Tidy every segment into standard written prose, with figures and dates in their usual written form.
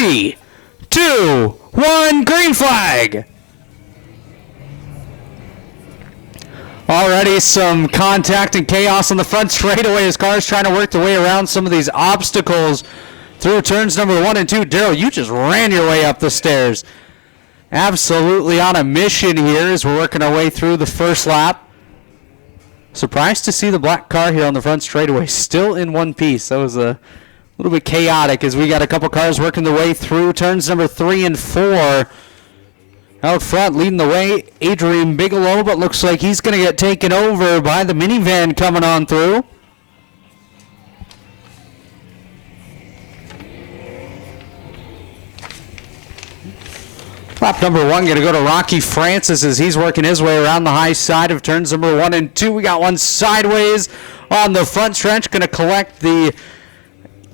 3, 2, 1, green flag. Already some contact and chaos on the front straightaway as cars trying to work their way around some of these obstacles through turns number 1 and 2. Daryl, you just ran your way up the stairs. Absolutely on a mission here as we're working our way through the first lap. Surprised to see the black car here on the front straightaway still in one piece. That was a little bit chaotic as we got a couple cars working their way through turns number 3 and 4. Out front, leading the way, Adrian Bigelow, but looks like he's going to get taken over by the minivan coming on through. Lap number 1 going to go to Rocky Francis as he's working his way around the high side of turns number 1 and 2. We got one sideways on the front stretch, going to collect the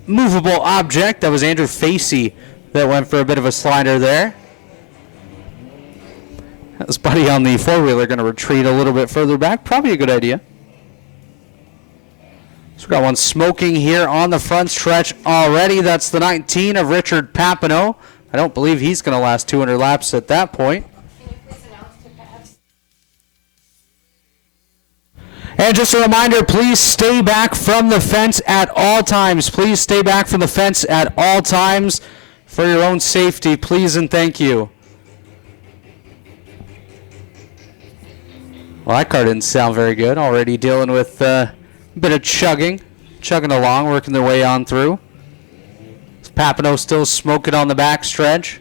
movable object. That was Andrew Facey that went for a bit of a slider there. His buddy on the four-wheeler going to retreat a little bit further back. Probably a good idea. So we got one smoking here on the front stretch already. That's the 19 of Richard Papineau. I don't believe he's going to last 200 laps at that point. Can you please announce to Pabs? And just a reminder, please stay back from the fence at all times. Please stay back from the fence at all times for your own safety. Please and thank you. Well, that car didn't sound very good. Already dealing with a bit of chugging along, working their way on through. Papineau still smoking on the back stretch.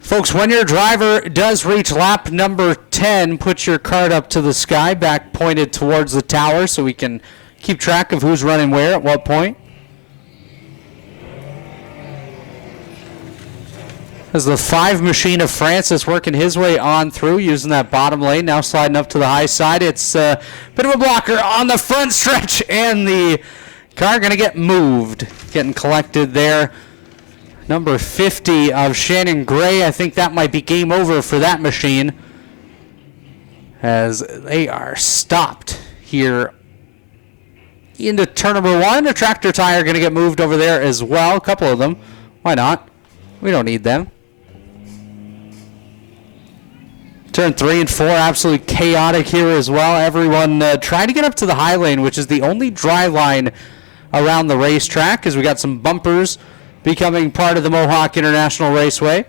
Folks, when your driver does reach lap number 10, put your card up to the sky, back pointed towards the tower so we can keep track of who's running where at what point. As the 5 machine of Francis working his way on through, using that bottom lane, now sliding up to the high side. It's a bit of a blocker on the front stretch, and the car going to get moved. Getting collected there. Number 50 of Shannon Gray. I think that might be game over for that machine, as they are stopped here into turn number 1. A tractor tire going to get moved over there as well. A couple of them. Why not? We don't need them. Turn 3 and 4, absolutely chaotic here as well. Everyone trying to get up to the high lane, which is the only dry line around the racetrack, as we got some bumpers becoming part of the Mohawk International Raceway.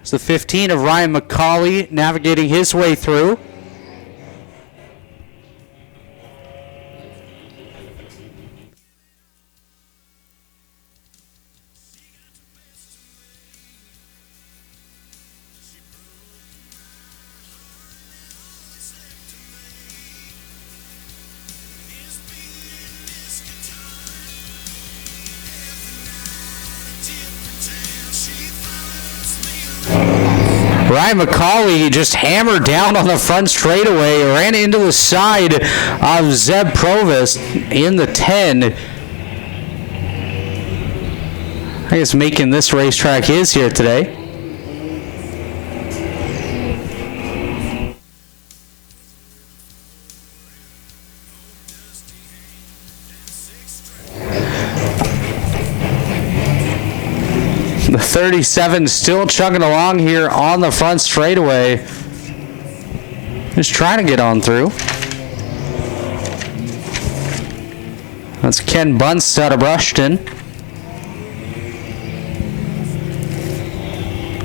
It's the 15 of Ryan McCauley navigating his way through. Ryan McCauley just hammered down on the front straightaway, ran into the side of Zeb Provost in the 10. I guess making this racetrack his here today. The 37 still chugging along here on the front straightaway. Just trying to get on through. That's Ken Bunce out of Rushton.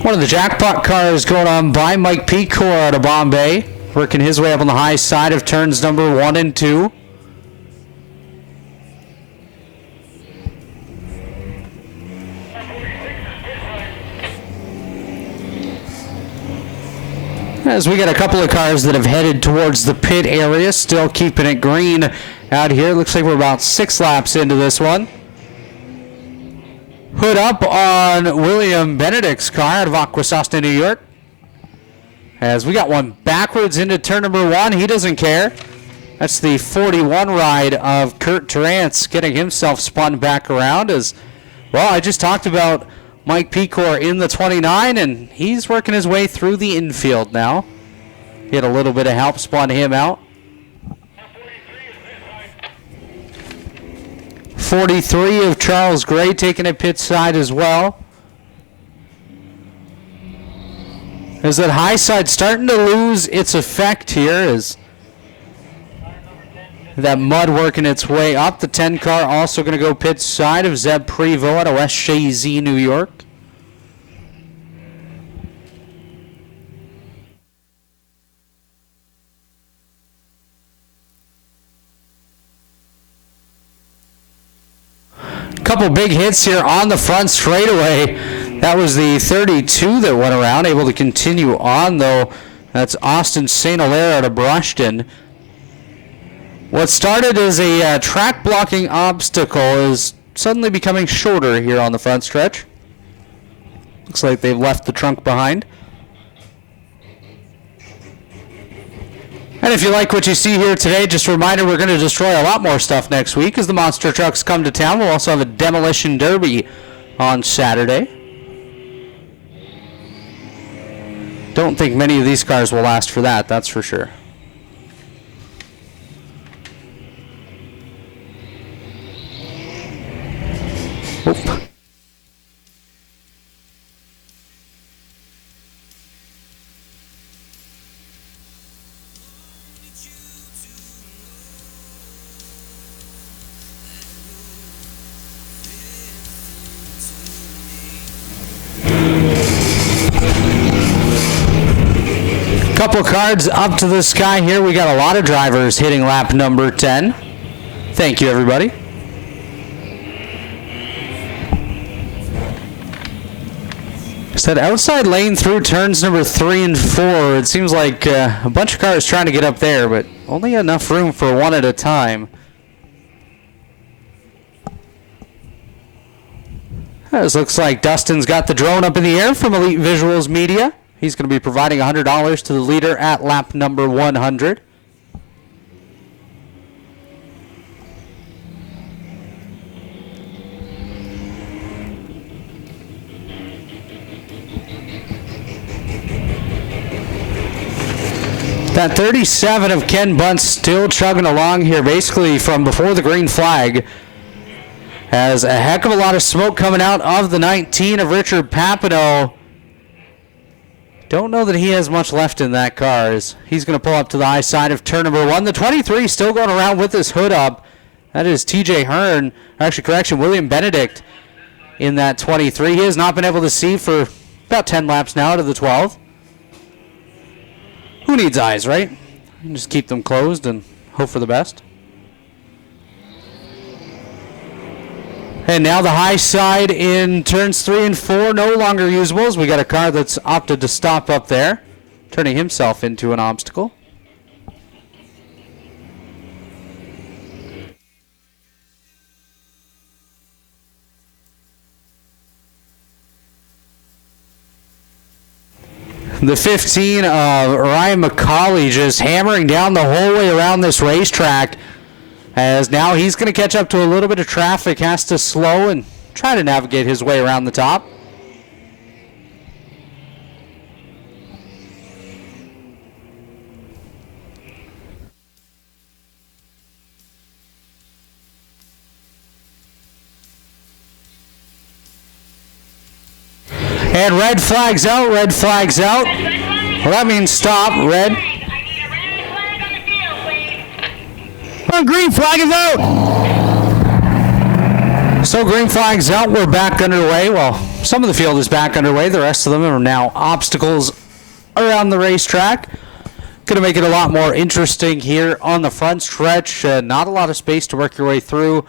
One of the jackpot cars going on by Mike Pecor out of Bombay, working his way up on the high side of turns number 1 and 2. As we got a couple of cars that have headed towards the pit area, still keeping it green out here. Looks like we're about 6 laps into this one. Hood up on William Benedict's car out of Aquasasta, New York. As we got one backwards into turn number 1. He doesn't care. That's the 41 ride of Kurt Terrance getting himself spun back around. As well, I just talked about Mike Pecor in the 29, and he's working his way through the infield now. He had a little bit of help spun him out. 43 of Charles Gray taking a pit side as well. Is that high side starting to lose its effect here as that mud working its way up. The 10 car also going to go pit side of Zeb Prevost out of West Shazy, New York. Couple big hits here on the front straightaway. That was the 32 that went around, able to continue on though. That's Austin St. Hilaire out of Brushton. What started as a track blocking obstacle is suddenly becoming shorter here on the front stretch. Looks like they've left the trunk behind. And if you like what you see here today, just a reminder, we're going to destroy a lot more stuff next week as the monster trucks come to town. We'll also have a demolition derby on Saturday. Don't think many of these cars will last for that, that's for sure. Oop. Couple cards up to the sky here. We got a lot of drivers hitting lap number 10. Thank you, everybody. It's that outside lane through turns number 3 and 4. It seems like a bunch of cars trying to get up there, but only enough room for one at a time. This looks like Dustin's got the drone up in the air from Elite Visuals Media. He's going to be providing $100 to the leader at lap number 100. That 37 of Ken Bunce still chugging along here, basically from before the green flag. Has a heck of a lot of smoke coming out of the 19 of Richard Papineau. Don't know that he has much left in that car. He's going to pull up to the high side of turn number 1. The 23 still going around with his hood up. That is TJ Hearn, actually correction, William Benedict in that 23. He has not been able to see for about 10 laps now out of the 12. Who needs eyes, right? You can just keep them closed and hope for the best. And now the high side in turns 3 and 4, no longer usable as we got a car that's opted to stop up there, turning himself into an obstacle. The 15 of Ryan McCauley just hammering down the whole way around this racetrack. As now he's going to catch up to a little bit of traffic, has to slow and try to navigate his way around the top. And red flags out, red flags out. Well, that means stop, red. Green flag is out. So green flag's out. We're back underway. Well, some of the field is back underway. The rest of them are now obstacles around the racetrack. Going to make it a lot more interesting here on the front stretch. Not a lot of space to work your way through.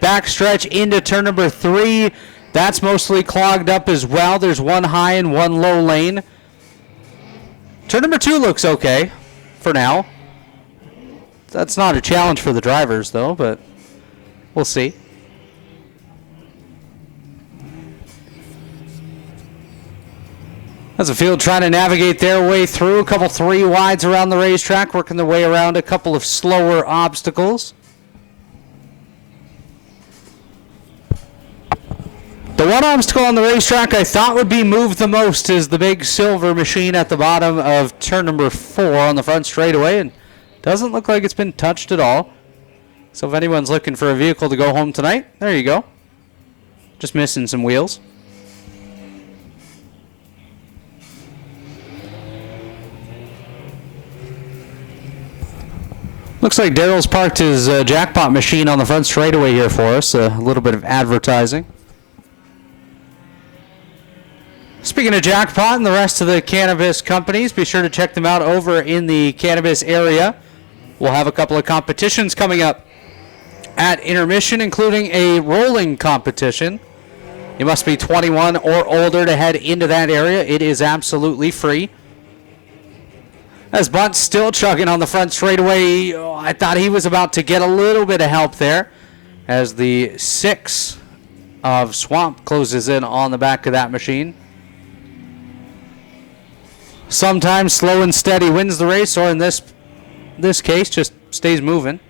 Back stretch into turn number 3. That's mostly clogged up as well. There's one high and one low lane. Turn number 2 looks okay for now. That's not a challenge for the drivers, though, but we'll see. As the field trying to navigate their way through, a couple 3 wides around the racetrack, working their way around a couple of slower obstacles. The one obstacle on the racetrack I thought would be moved the most is the big silver machine at the bottom of turn number 4 on the front straightaway, and doesn't look like it's been touched at all. So if anyone's looking for a vehicle to go home tonight, there you go. Just missing some wheels. Looks like Daryl's parked his jackpot machine on the front straightaway here for us. A little bit of advertising. Speaking of jackpot and the rest of the cannabis companies, be sure to check them out over in the cannabis area. We'll have a couple of competitions coming up at intermission, including a rolling competition. You must be 21 or older to head into that area. It is absolutely free. As Budz still chugging on the front straightaway, I thought he was about to get a little bit of help there as the 6 of Swamp closes in on the back of that machine. Sometimes slow and steady wins the race, or in this case, just stays moving.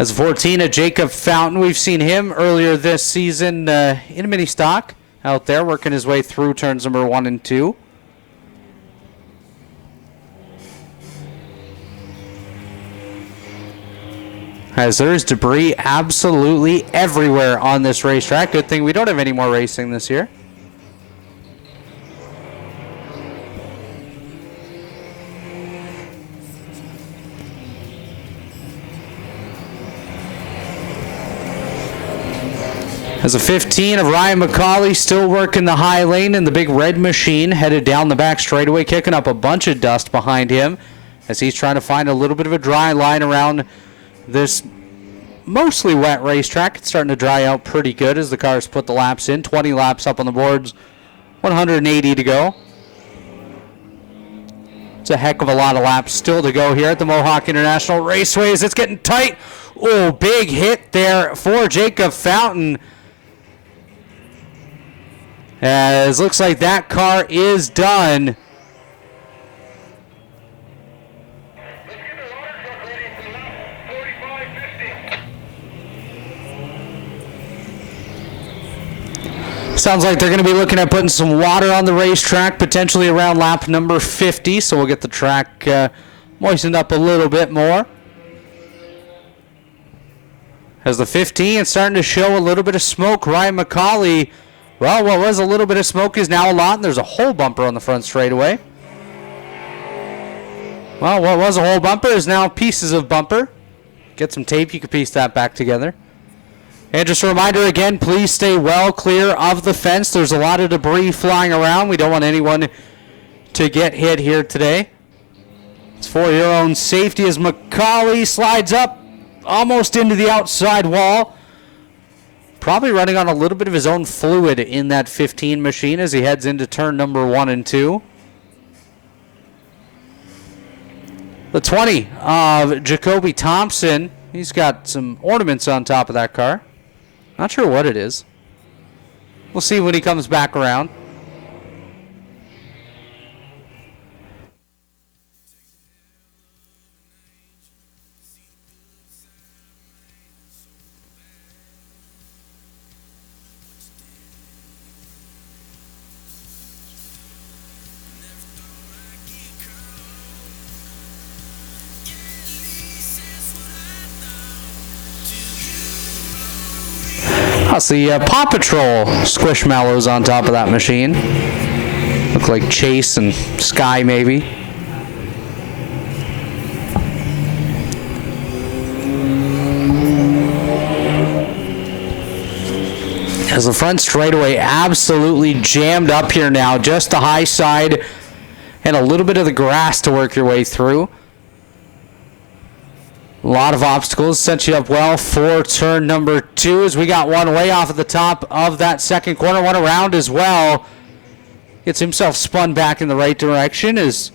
As 14, a Jacob Fountain. We've seen him earlier this season in a mini stock out there, working his way through turns number 1 and 2. As there's debris absolutely everywhere on this racetrack. Good thing we don't have any more racing this year. As a 15 of Ryan McCauley still working the high lane in the big red machine, headed down the back straightaway, kicking up a bunch of dust behind him as he's trying to find a little bit of a dry line around this mostly wet racetrack. It's starting to dry out pretty good as the cars put the laps in. 20 laps up on the boards, 180 to go. It's a heck of a lot of laps still to go here at the Mohawk International Raceway as it's getting tight. Oh, big hit there for Jacob Fountain. As looks like that car is done. Sounds like they're going to be looking at putting some water on the racetrack, potentially around lap number 50, so we'll get the track moistened up a little bit more. As the 15 is starting to show a little bit of smoke, Ryan McCauley, well, what was a little bit of smoke is now a lot, and there's a whole bumper on the front straightaway. Well, what was a whole bumper is now pieces of bumper. Get some tape, you can piece that back together. And just a reminder again, please stay well clear of the fence. There's a lot of debris flying around. We don't want anyone to get hit here today. It's for your own safety as McCauley slides up almost into the outside wall. Probably running on a little bit of his own fluid in that 15 machine as he heads into turn number 1 and 2. The 20 of Jacoby Thompson. He's got some ornaments on top of that car. Not sure what it is. We'll see when he comes back around. That's the Paw Patrol Squishmallows on top of that machine. Look like Chase and Sky, maybe. As the front straightaway absolutely jammed up here now. Just the high side and a little bit of the grass to work your way through. A lot of obstacles set you up well for turn number 2 as we got one way off at the top of that second corner, one around as well. Gets himself spun back in the right direction as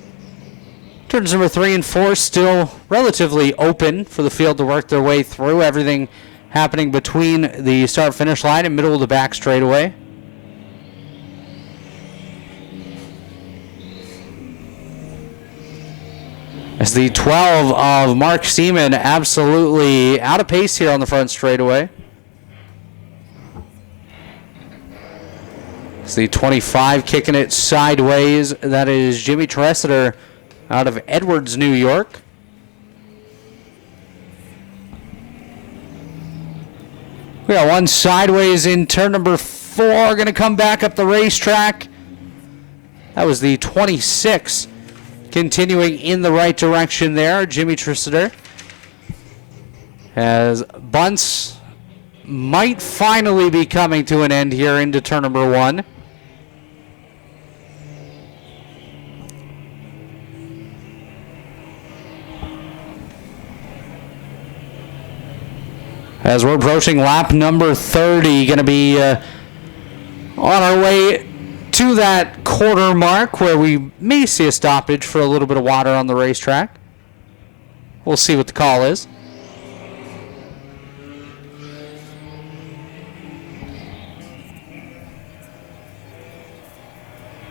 turns number 3 and 4 still relatively open for the field to work their way through. Everything happening between the start-finish line and middle of the back straightaway. As the 12 of Mark Seaman absolutely out of pace here on the front straightaway. As the 25 kicking it sideways. That is Jimmy Tressiter out of Edwards, New York. We got one sideways in turn number 4. Going to come back up the racetrack. That was the 26. Continuing in the right direction there, Jimmy Trissiter. As Bunce might finally be coming to an end here into turn number 1. As we're approaching lap number 30, going to be on our way to that quarter mark where we may see a stoppage for a little bit of water on the racetrack. We'll see what the call is.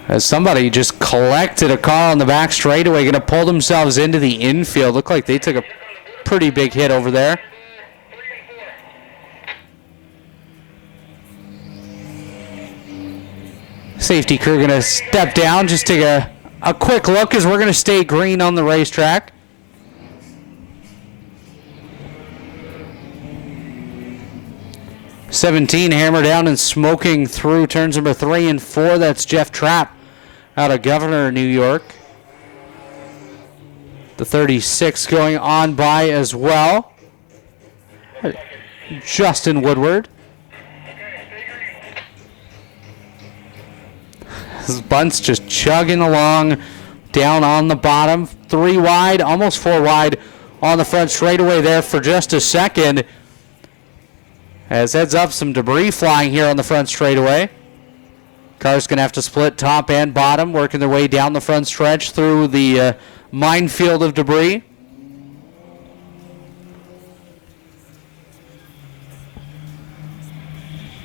As somebody just collected a car on the back straightaway, going to pull themselves into the infield. Looked like they took a pretty big hit over there. Safety crew going to step down, just take a quick look as we're going to stay green on the racetrack. '17 hammer down and smoking through turns number 3 and 4. That's Jeff Trapp out of Governor, New York. The 36 going on by as well. Justin Woodward. Bunce just chugging along down on the bottom. 3 wide, almost 4 wide on the front straightaway there for just a second. As heads up, some debris flying here on the front straightaway. Cars going to have to split top and bottom, working their way down the front stretch through the minefield of debris.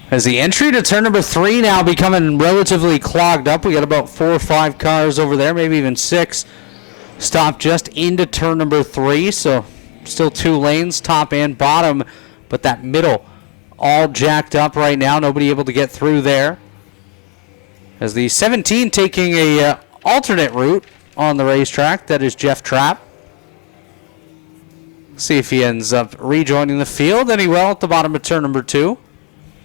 As the entry to turn number 3 now becoming relatively clogged up. We got about 4 or 5 cars over there, maybe even 6. Stopped just into turn number 3, so still 2 lanes, top and bottom, but that middle all jacked up right now. Nobody able to get through there. As the 17 taking a alternate route on the racetrack, that is Jeff Trapp. See if he ends up rejoining the field, and he will at the bottom of turn number 2.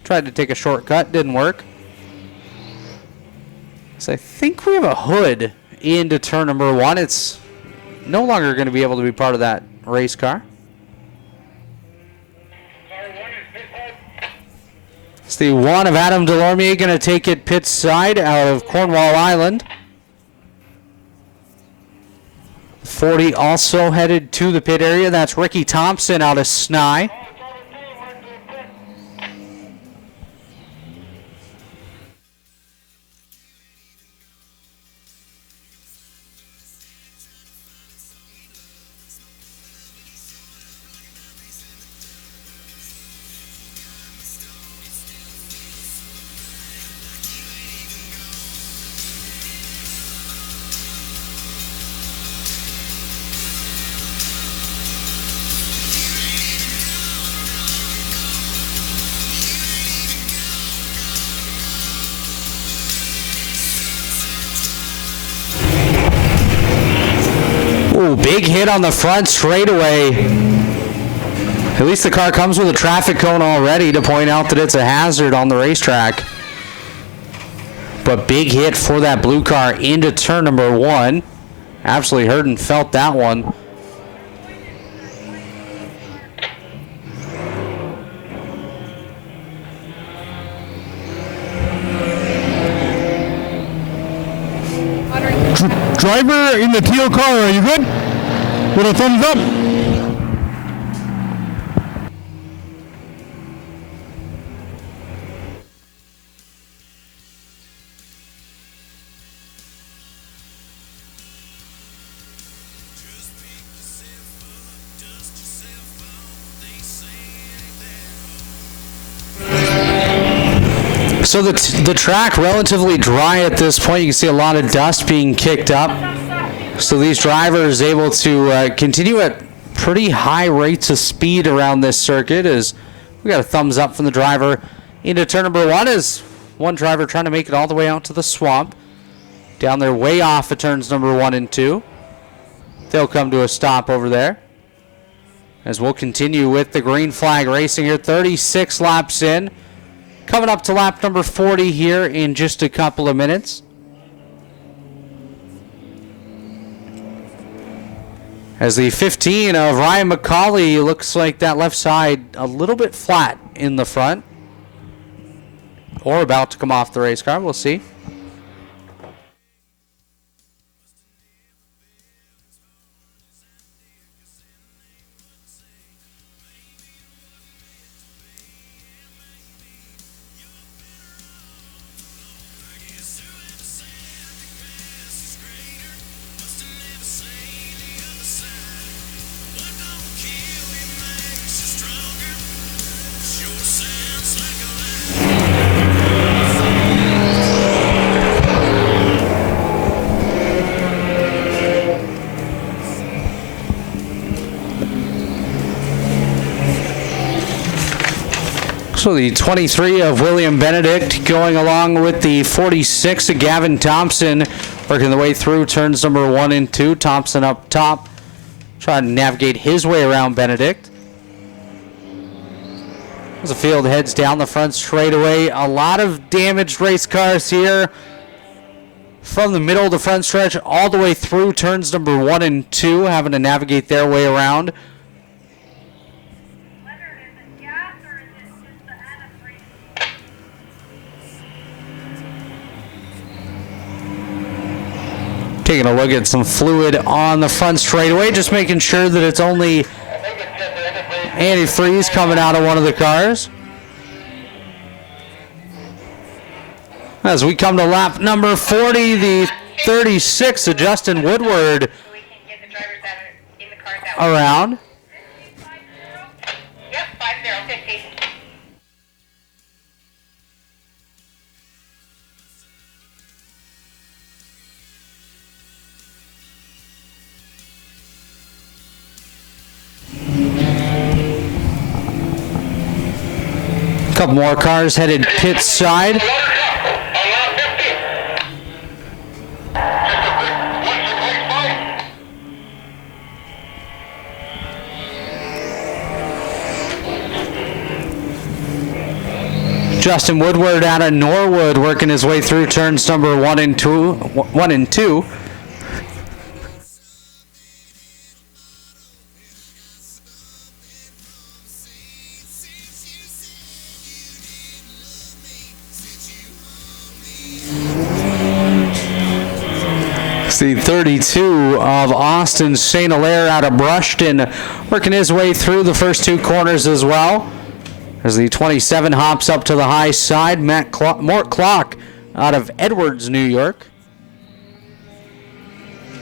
Tried to take a shortcut, didn't work. So I think we have a hood into turn number 1. It's no longer going to be able to be part of that race car. It's the 1 of Adam Delormier going to take it pit side out of Cornwall Island. 40 also headed to the pit area. That's Ricky Thompson out of Snye. Big hit on the front straightaway. At least the car comes with a traffic cone already to point out that it's a hazard on the racetrack. But big hit for that blue car into turn number 1. Absolutely heard and felt that one. Driver in the teal car, are you good? With a thumbs up. So the track relatively dry at this point. You can see a lot of dust being kicked up. So these drivers able to continue at pretty high rates of speed around this circuit. As we got a thumbs up from the driver into turn number 1 as one driver trying to make it all the way out to the swamp. Down there way off of turns number 1 and 2. they'll come to a stop over there. As we'll continue with the green flag racing here, 36 laps in. Coming up to lap number 40 here in just a couple of minutes. As the 15 of Ryan McCauley, looks like that left side a little bit flat in the front. Or about to come off the race car, we'll see. So the 23 of William Benedict going along with the 46 of Gavin Thompson, working the way through turns number 1 and 2. Thompson up top, trying to navigate his way around Benedict. As the field heads down the front straightaway, a lot of damaged race cars here from the middle of the front stretch all the way through turns number 1 and 2, having to navigate their way around. Taking a look at some fluid on the front straightaway, just making sure that it's only antifreeze coming out of one of the cars. As we come to lap number 40, the 36 of Justin Woodward around. Yep, 50. Couple more cars headed pit side. Justin Woodward out of Norwood, working his way through turns number 1 and 2. The 32 of Austin St. Hilaire out of Brushton, working his way through the first 2 corners as well. As the 27 hops up to the high side, Mort Clock out of Edwards, New York.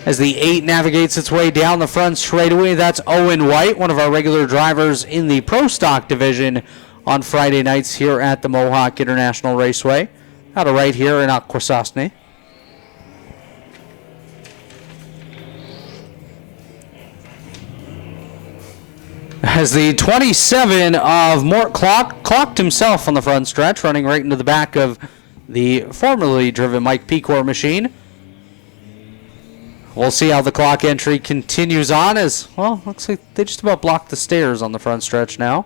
As the 8 navigates its way down the front straightaway, that's Owen White, one of our regular drivers in the Pro Stock division on Friday nights here at the Mohawk International Raceway, out of right here in Akwesasne. As the 27 of Mort clocked himself on the front stretch, running right into the back of the formerly driven Mike Pecor machine. We'll see how the clock entry continues on as, well, looks like they just about blocked the stairs on the front stretch now.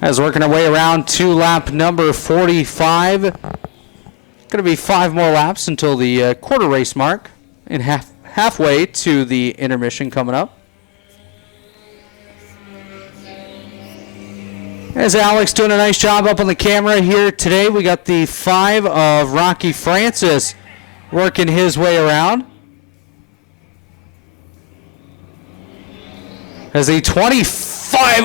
As working our way around to lap number 45. Going to be 5 more laps until the quarter race mark in halfway to the intermission coming up. As Alex doing a nice job up on the camera here today, we got the 5 of Rocky Francis working his way around. As the 25,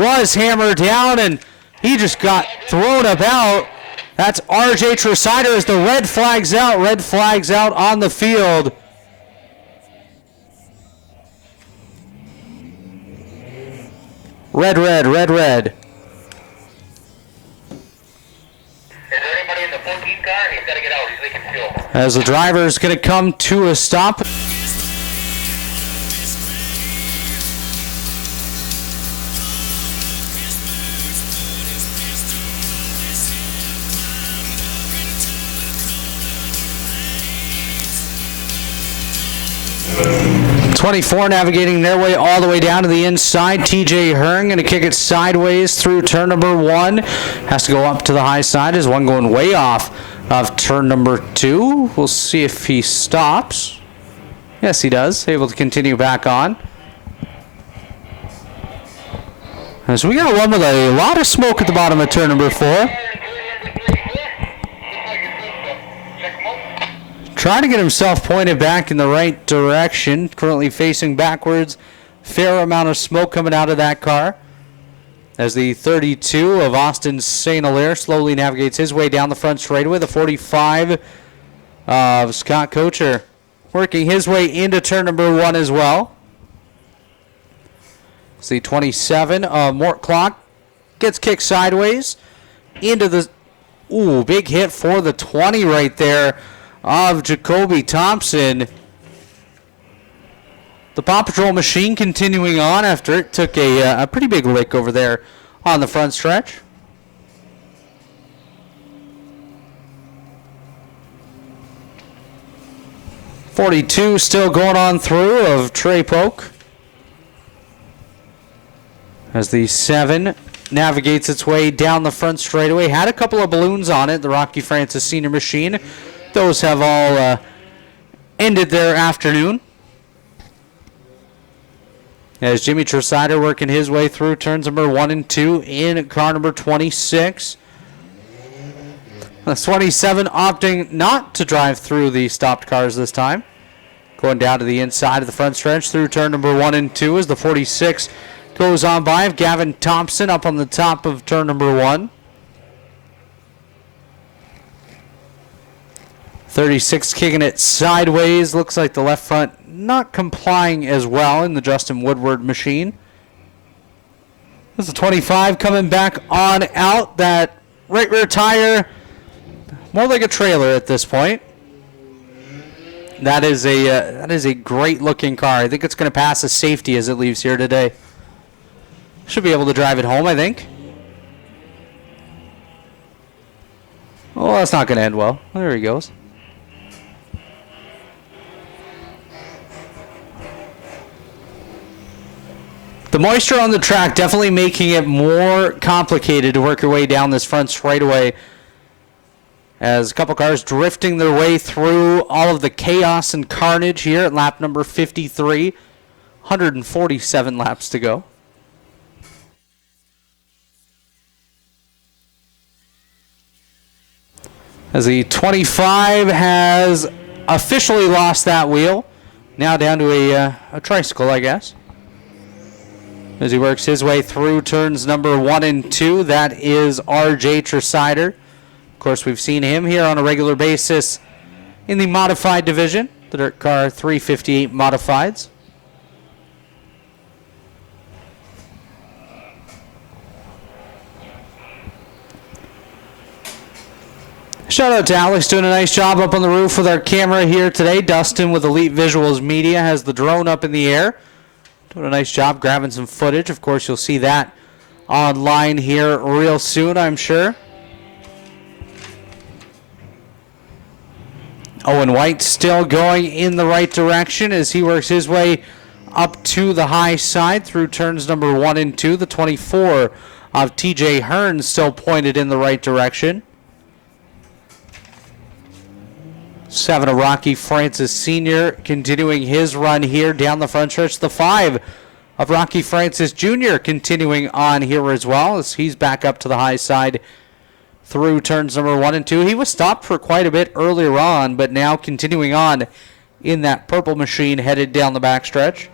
was hammered down and he just got thrown about. That's RJ Tresider as the red flags out on the field. Red. Is there anybody in the 14 car? He's got to get out. He's leaking fuel. As the driver is going to come to a stop. 24 navigating their way all the way down to the inside. TJ Hearn going to kick it sideways through turn number 1. Has to go up to the high side. Is one going way off of turn number 2. We'll see if he stops. Yes, he does. Able to continue back on. So we got one with a lot of smoke at the bottom of turn number 4. Trying to get himself pointed back in the right direction. Currently facing backwards. Fair amount of smoke coming out of that car. As the 32 of Austin St. Hilaire slowly navigates his way down the front straightaway. The 45 of Scott Kocher working his way into turn number 1 as well. As the 27 of Mort Clock gets kicked sideways into the... Ooh, big hit for the 20 right there of Jacoby Thompson. The Paw Patrol machine continuing on after it took a pretty big lick over there on the front stretch. .42 still going on through of Trey Polk. As the 7 navigates its way down the front straightaway. Had a couple of balloons on it, the Rocky Francis Senior Machine. Those have all ended their afternoon. As Jimmy Tresider working his way through turns number 1 and 2 in car number 26. The 27 opting not to drive through the stopped cars this time. Going down to the inside of the front stretch through turn number 1 and 2 as the 46 goes on by of Gavin Thompson up on the top of turn number 1. 36 kicking it sideways. Looks like the left front not complying as well in the Justin Woodward machine. This is the 25 coming back on out. That right rear tire, more like a trailer at this point. That is a great looking car. I think it's going to pass a safety as it leaves here today. Should be able to drive it home, I think. Oh, that's not going to end well. There he goes. The moisture on the track definitely making it more complicated to work your way down this front straightaway. As a couple cars drifting their way through all of the chaos and carnage here at lap number 53. 147 laps to go. As the 25 has officially lost that wheel. Now down to a tricycle, I guess. As he works his way through turns number 1 and 2. That is RJ Tresider. Of course, we've seen him here on a regular basis in the modified division, the Dirt Car 358 Modifieds. Shout out to Alex doing a nice job up on the roof with our camera here today. Dustin with Elite Visuals Media has the drone up in the air. Doing a nice job grabbing some footage. Of course, you'll see that online here real soon, I'm sure. Owen White still going in the right direction as he works his way up to the high side through turns number 1 and 2. The 24 of TJ Hearn still pointed in the right direction. 7 of Rocky Francis Sr. continuing his run here down the front stretch. The 5 of Rocky Francis Jr. continuing on here as well as he's back up to the high side through turns number 1 and 2. He was stopped for quite a bit earlier on, but now continuing on in that purple machine headed down the backstretch.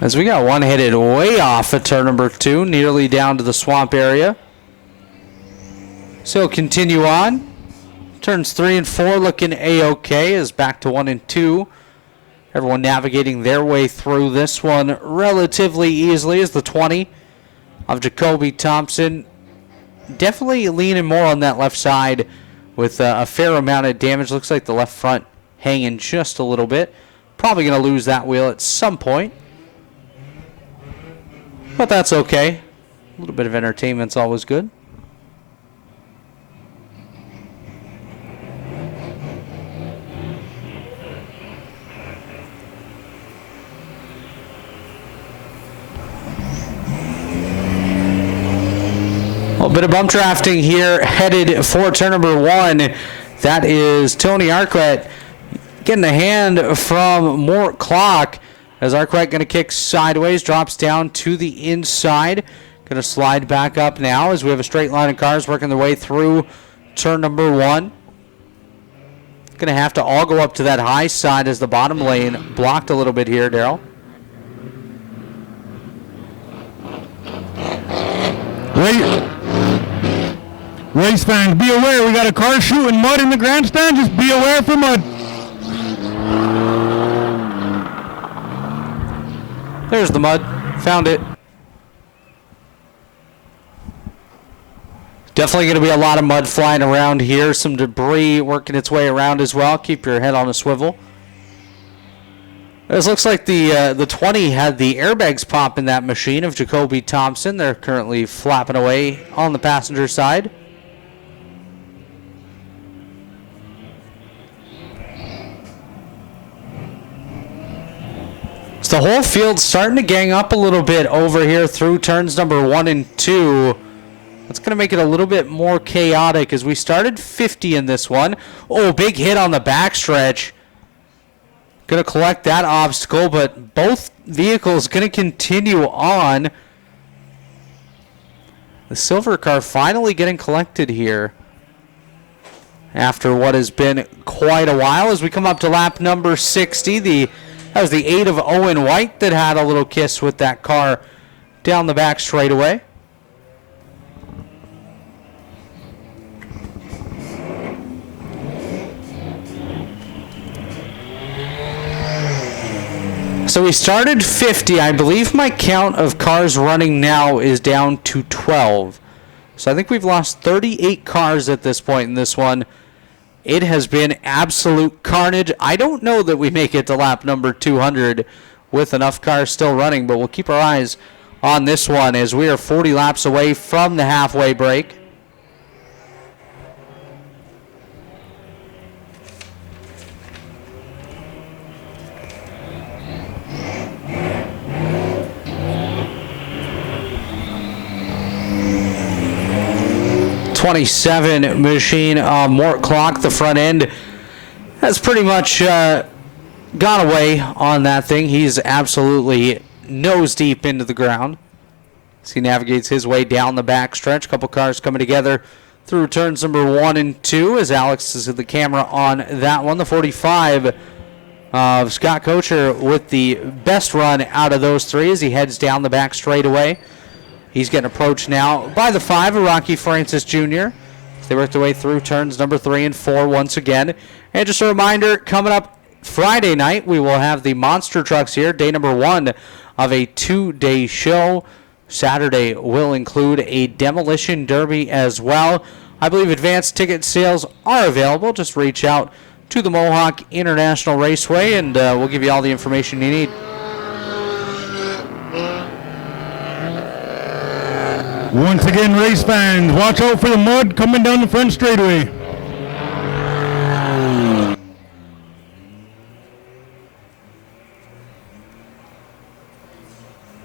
As we got one headed way off at turn number 2, nearly down to the swamp area. So continue on. Turns 3 and 4 looking A-OK as back to 1 and 2. Everyone navigating their way through this one relatively easily as the 20 of Jacoby Thompson. Definitely leaning more on that left side with a fair amount of damage. Looks like the left front hanging just a little bit. Probably going to lose that wheel at some point. But that's okay. A little bit of entertainment's always good. A bit of bump drafting here, headed for turn number 1. That is Tony Arquette getting a hand from Mort Clock. As Arquette going to kick sideways, drops down to the inside. Going to slide back up now as we have a straight line of cars working their way through turn number 1. Going to have to all go up to that high side as the bottom lane blocked a little bit here, Daryl. Race fans, be aware. We got a car shooting mud in the grandstand. Just be aware for mud. There's the mud. Found it. Definitely going to be a lot of mud flying around here. Some debris working its way around as well. Keep your head on a swivel. This looks like the 20 had the airbags pop in that machine of Jacoby Thompson. They're currently flapping away on the passenger side. So the whole field's starting to gang up a little bit over here through turns number 1 and 2. That's going to make it a little bit more chaotic as we started 50 in this one. Oh, big hit on the backstretch. Going to collect that obstacle, but both vehicles going to continue on. The silver car finally getting collected here after what has been quite a while as we come up to lap number 60. That was the 8 of Owen White that had a little kiss with that car down the back straightaway. So we started 50. I believe my count of cars running now is down to 12. So I think we've lost 38 cars at this point in this one. It has been absolute carnage. I don't know that we make it to lap number 200 with enough cars still running, but we'll keep our eyes on this one as we are 40 laps away from the halfway break. '27 machine, Mort Clock, the front end has pretty much gone away on that thing. He's absolutely nose deep into the ground as he navigates his way down the backstretch. A couple cars coming together through turns number 1 and 2 as Alex is at the camera on that one. The 45 of Scott Kocher with the best run out of those three as he heads down the back straightaway. He's getting approached now by the 5 of Rocky Francis Jr. They work their way through turns number 3 and 4 once again. And just a reminder, coming up Friday night, we will have the monster trucks here, day number 1 of a 2-day show. Saturday will include a demolition derby as well. I believe advanced ticket sales are available. Just reach out to the Mohawk International Raceway and we'll give you all the information you need. Once again, race fans, watch out for the mud coming down the front straightaway.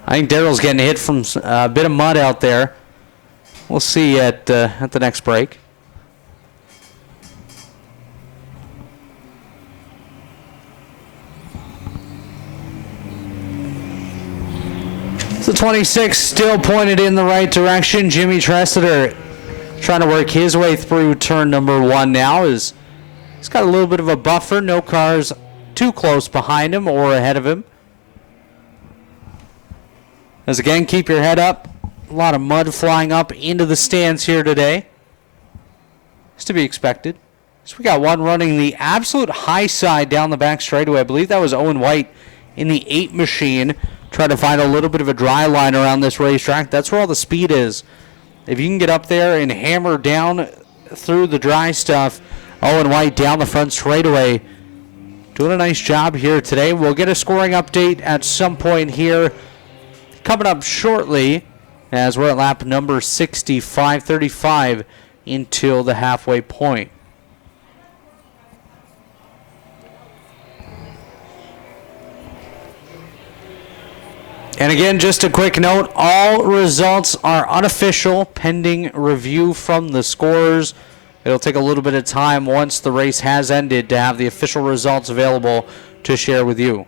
I think Daryl's getting hit from a bit of mud out there. We'll see at the next break. So 26 still pointed in the right direction. Jimmy Tressiter trying to work his way through turn number 1 now. He's got a little bit of a buffer. No cars too close behind him or ahead of him. As again, keep your head up. A lot of mud flying up into the stands here today. It's to be expected. So we got one running the absolute high side down the back straightaway. I believe that was Owen White in the 8 machine. Trying to find a little bit of a dry line around this racetrack. That's where all the speed is. If you can get up there and hammer down through the dry stuff, Owen White down the front straightaway. Doing a nice job here today. We'll get a scoring update at some point here coming up shortly as we're at lap number 65, 35 until the halfway point. And again, just a quick note, all results are unofficial, pending review from the scorers. It'll take a little bit of time once the race has ended to have the official results available to share with you.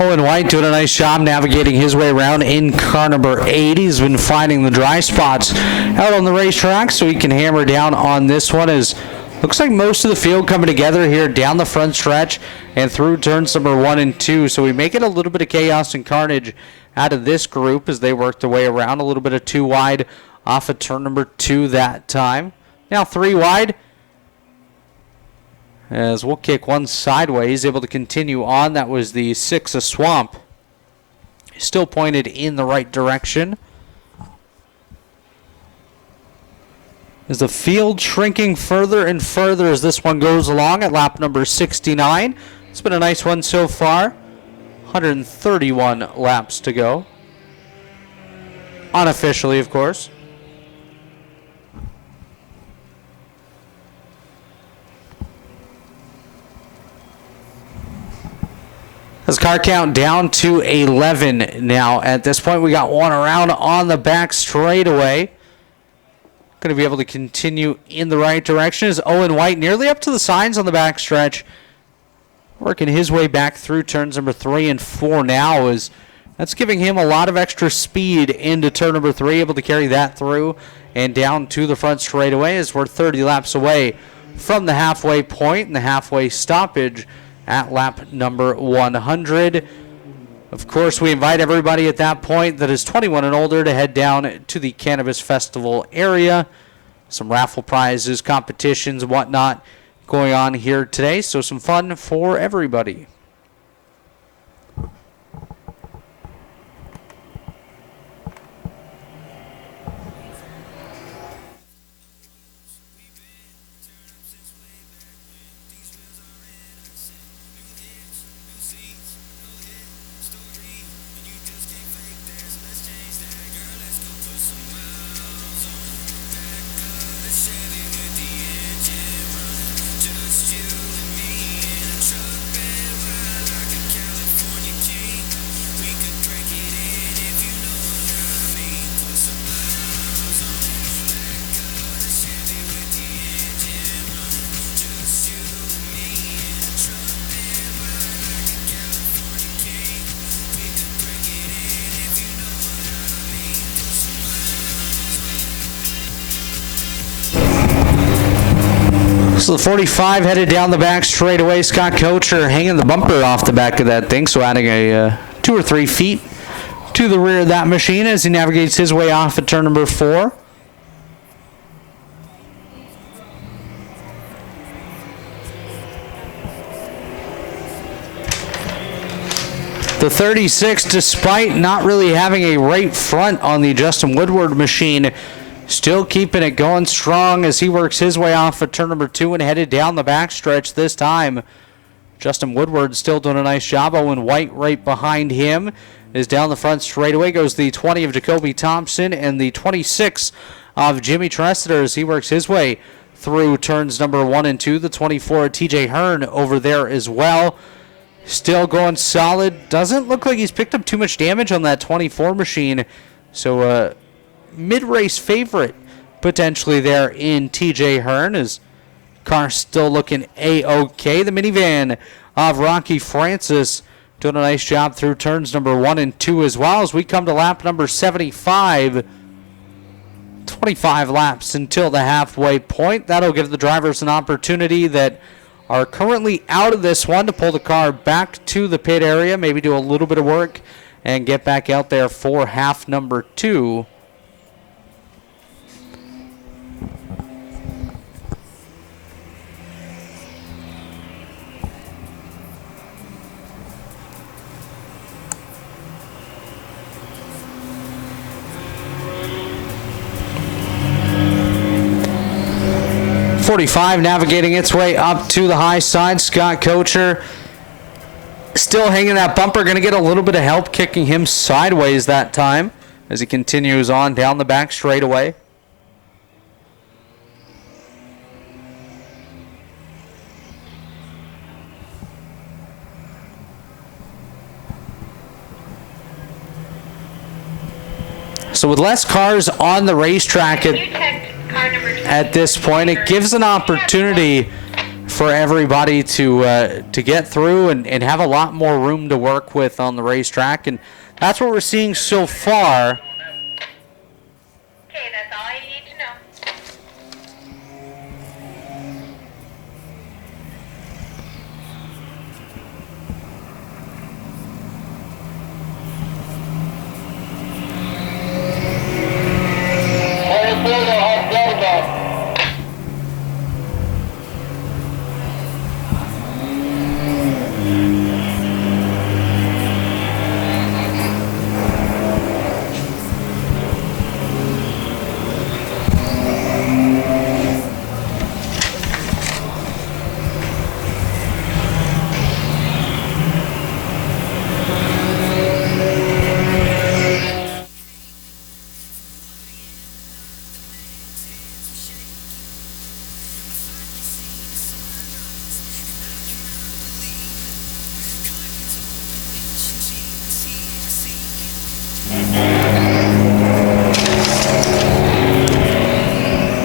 Owen White doing a nice job navigating his way around in car number 8. He's been finding the dry spots out on the racetrack so he can hammer down on this one. As looks like most of the field coming together here down the front stretch and through turns number 1 and 2. So we make it a little bit of chaos and carnage out of this group as they work their way around. A little bit of 2 wide off of turn number 2 that time. Now 3 wide. As we'll kick one sideways, able to continue on. That was the 6 of Swamp. Still pointed in the right direction. As the field shrinking further and further as this one goes along at lap number 69. It's been a nice one so far. 131 laps to go. Unofficially, of course. As car count down to 11 now. At this point, we got one around on the back straightaway. Going to be able to continue in the right direction as Owen White nearly up to the signs on the back stretch. Working his way back through turns number 3 and 4 now. As that's giving him a lot of extra speed into turn number 3. Able to carry that through and down to the front straightaway as we're 30 laps away from the halfway point and the halfway stoppage at lap number 100. Of course, we invite everybody at that point that is 21 and older to head down to the Cannabis Festival area. Some raffle prizes, competitions, and whatnot going on here today. So some fun for everybody. So the 45 headed down the back straightaway. Scott Kocher hanging the bumper off the back of that thing, so adding a 2 or 3 feet to the rear of that machine as he navigates his way off at turn number 4. The 36, despite not really having a right front on the Justin Woodward machine, still keeping it going strong as he works his way off at turn number 2 and headed down the backstretch this time. Justin Woodward still doing a nice job. Owen White right behind him is down the front straightaway. Goes the 20 of Jacoby Thompson and the 26 of Jimmy Tressiter as he works his way through turns number 1 and 2. The 24, TJ Hearn, over there as well. Still going solid. Doesn't look like he's picked up too much damage on that 24 machine. So mid-race favorite potentially there in TJ Hearn. His car still looking A-OK. The minivan of Rocky Francis doing a nice job through turns number 1 and 2 as well, as we come to lap number 75. 25 laps until the halfway point. That'll give the drivers an opportunity that are currently out of this one to pull the car back to the pit area, maybe do a little bit of work, and get back out there for half number 2. .45 navigating its way up to the high side. Scott Kocher still hanging that bumper. Going to get a little bit of help kicking him sideways that time as he continues on down the back straightaway. So with less cars on the racetrack at this point, it gives an opportunity for everybody to get through and have a lot more room to work with on the racetrack, and that's what we're seeing so far. Okay, that's all you need to know.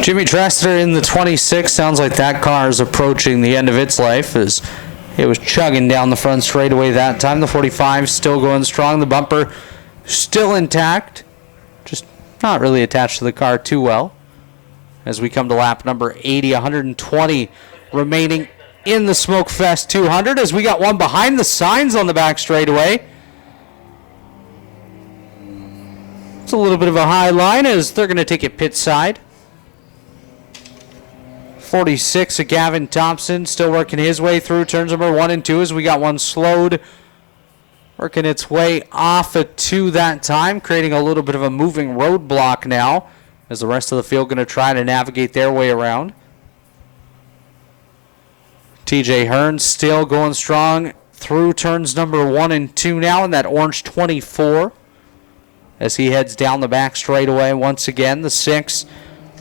Jimmy Trester in the 26. Sounds like that car is approaching the end of its life as it was chugging down the front straightaway that time. The 45 still going strong. The bumper still intact. Just not really attached to the car too well. As we come to lap number 80, 120 remaining in the SmokeFest 200 as we got one behind the signs on the back straightaway. It's a little bit of a high line as they're going to take it pit side. 46 of Gavin Thompson still working his way through turns number 1 and 2 as we got one slowed. Working its way off at 2 that time, creating a little bit of a moving roadblock now as the rest of the field going to try to navigate their way around. TJ Hearn still going strong through turns number 1 and 2 now in that orange 24 as he heads down the back straightaway once again. The 6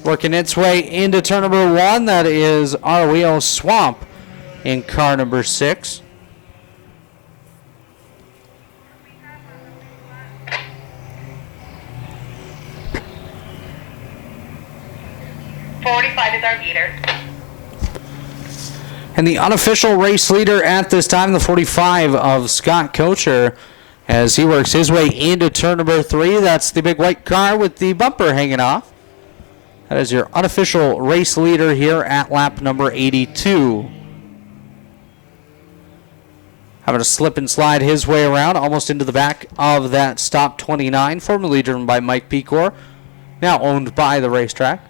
working its way into turn number 1. That is Arweo Swamp in car number 6. .45 is our leader. And the unofficial race leader at this time, the 45 of Scott Kocher, as he works his way into turn number 3. That's the big white car with the bumper hanging off. That is your unofficial race leader here at lap number 82. Having to slip and slide his way around, almost into the back of that stop 29, formerly driven by Mike Pecor, now owned by the racetrack.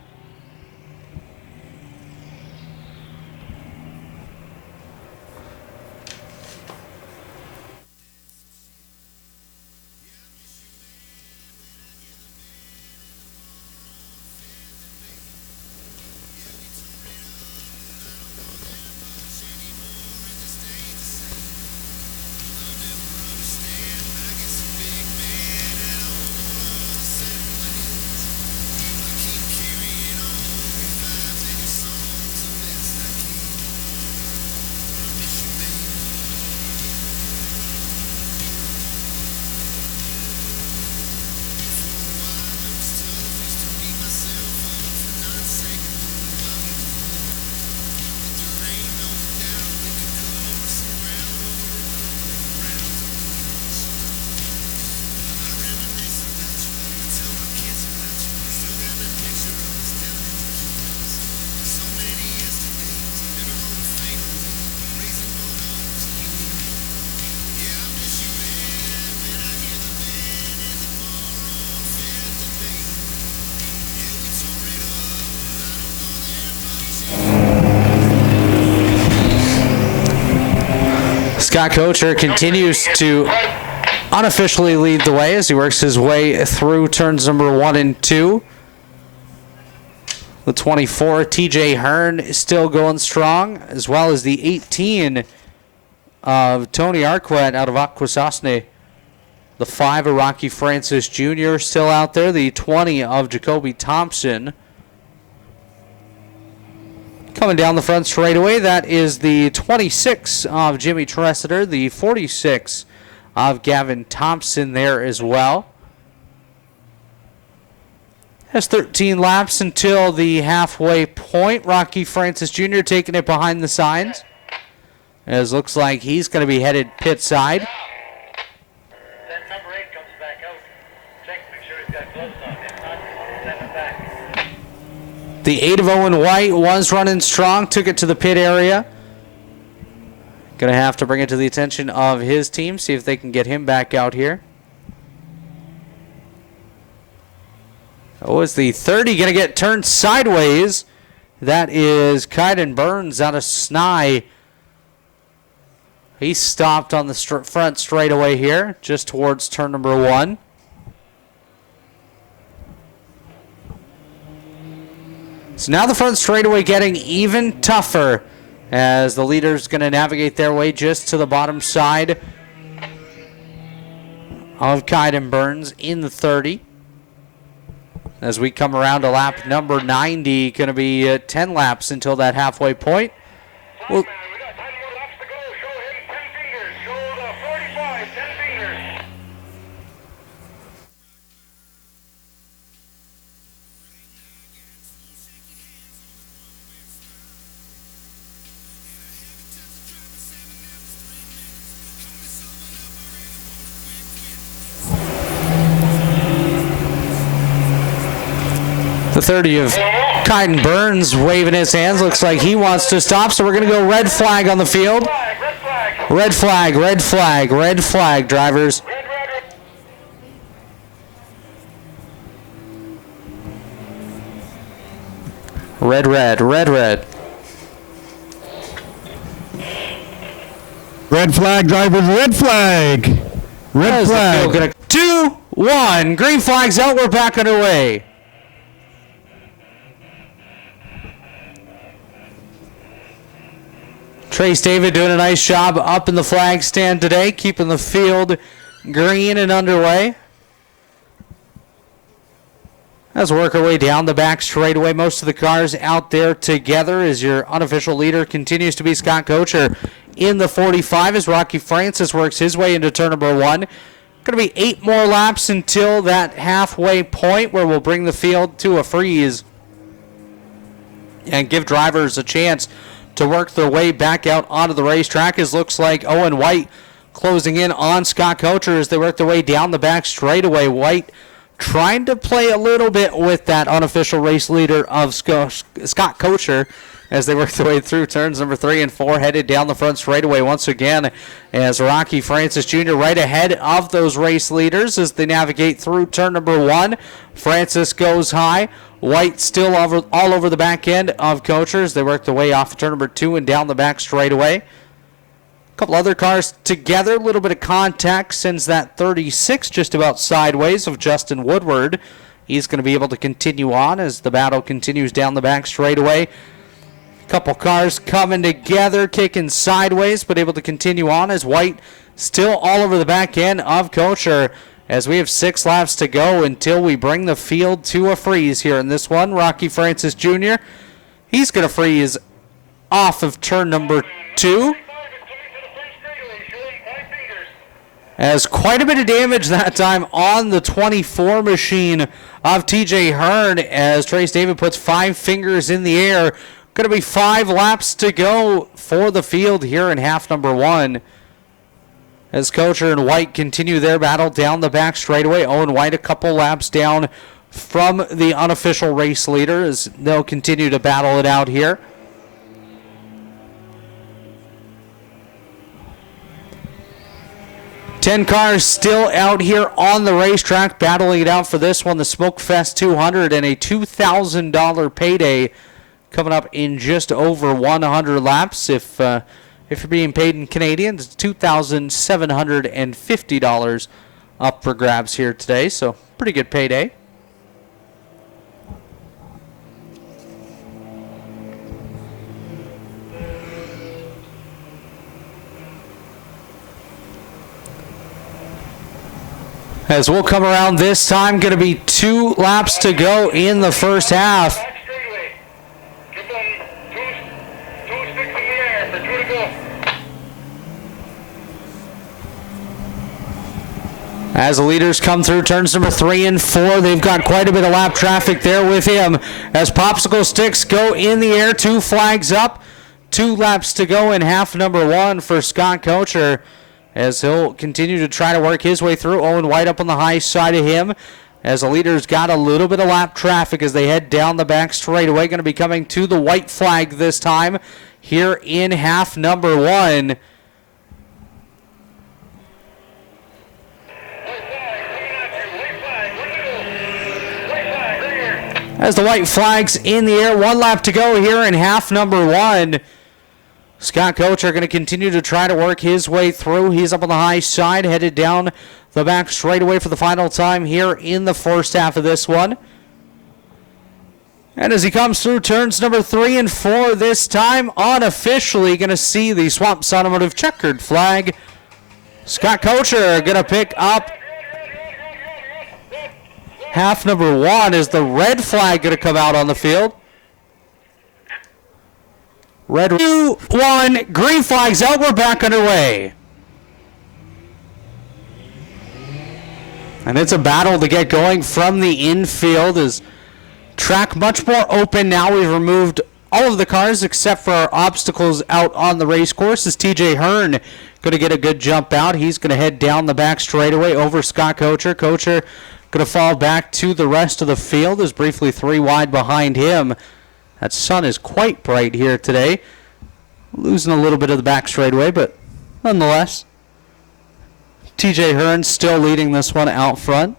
Scott Kocher continues to unofficially lead the way as he works his way through turns number 1 and 2. The 24, TJ Hearn, is still going strong, as well as the 18 of Tony Arquette out of Akwesasne. The 5 of Rocky Francis Jr. still out there. The 20 of Jacoby Thompson. Coming down the front straightaway, that is the 26 of Jimmy Tressiter, the 46 of Gavin Thompson there as well. Has 13 laps until the halfway point. Rocky Francis Jr. taking it behind the signs. As looks like he's going to be headed pit side. Then number 8 comes back out. Check, make sure he's got gloves on. If not, send him back. The 8 of Owen White was running strong, took it to the pit area. Going to have to bring it to the attention of his team, see if they can get him back out here. Oh, is the 30 going to get turned sideways? That is Kaiden Burns out of Snai. He stopped on the front straightaway here, just towards turn number 1. So now the front straightaway getting even tougher as the leader's going to navigate their way just to the bottom side of Kaiden Burns in the 30. As we come around to lap number 90, going to be 10 laps until that halfway point. Well, We got 10 more laps to go. Show him 10 fingers. Show the 45, 10 fingers. the 30 of Kaiden Burns waving his hands. Looks like he wants to stop, so we're going to go red flag on the field. Red flag. Red flag, red flag, red flag, drivers. Red, red, red. Red, red, red, red. Red flag, drivers, red flag. Red flag. 2, 1. Green flag's out. We're back underway. Trace David doing a nice job up in the flag stand today, keeping the field green and underway. As we work our way down the back straightaway, most of the cars out there together as your unofficial leader continues to be Scott Kocher in the 45 as Rocky Francis works his way into turn number 1. Going to be 8 more laps until that halfway point where we'll bring the field to a freeze and give drivers a chance to work their way back out onto the racetrack. As looks like Owen White closing in on Scott Kocher as they work their way down the back straightaway. White trying to play a little bit with that unofficial race leader of Scott Kocher as they work their way through turns number 3 and 4, headed down the front straightaway once again as Rocky Francis Jr. right ahead of those race leaders as they navigate through turn number 1. Francis goes high. White still all over the back end of Kocher as they work their way off of turn number 2 and down the back straightaway. A couple other cars together, a little bit of contact, sends that 36 just about sideways of Justin Woodward. He's going to be able to continue on as the battle continues down the back straightaway. A couple cars coming together, kicking sideways, but able to continue on as White still all over the back end of Kocher as we have 6 laps to go until we bring the field to a freeze here in this one. Rocky Francis Jr., he's going to freeze off of turn number 2. As quite a bit of damage that time on the 24 machine of TJ Hearn as Trace David puts 5 fingers in the air. Going to be 5 laps to go for the field here in half number 1. As Kocher and White continue their battle down the back straightaway. Owen White a couple laps down from the unofficial race leader as they'll continue to battle it out here. Ten cars still out here on the racetrack battling it out for this one, the SmokeFest 200 and a $2,000 payday coming up in just over 100 laps. If If you're being paid in Canadian, it's $2,750 up for grabs here today, so pretty good payday. As we'll come around this time, going to be 2 laps to go in the first half. Back straightaway. Give them two sticks in the air for 2 to go. As the leaders come through turns number 3 and 4, they've got quite a bit of lap traffic there with him. As popsicle sticks go in the air, 2 flags up, 2 laps to go in half number 1 for Scott Kocher, as he'll continue to try to work his way through. Owen White up on the high side of him, as the leaders got a little bit of lap traffic as they head down the back straightaway. Going to be coming to the white flag this time here in half number 1. As the white flag's in the air, 1 lap to go here in half number 1. Scott Kocher going to continue to try to work his way through. He's up on the high side, headed down the back straightaway for the final time here in the first half of this one. And as he comes through turns number 3 and 4, this time unofficially going to see the Swamps Automotive checkered flag. Scott Kocher going to pick up half number 1. Is the red flag going to come out on the field? Red 2, 1, green flag's out. We're back underway. And it's a battle to get going from the infield. Is track much more open now. We've removed all of the cars except for our obstacles out on the race course. Is TJ Hearn going to get a good jump out? He's going to head down the back straightaway over Scott Kocher. Kocher going to fall back to the rest of the field. Is briefly 3 wide behind him. That sun is quite bright here today. Losing a little bit of the back straightaway, but nonetheless, TJ Hearn still leading this one out front.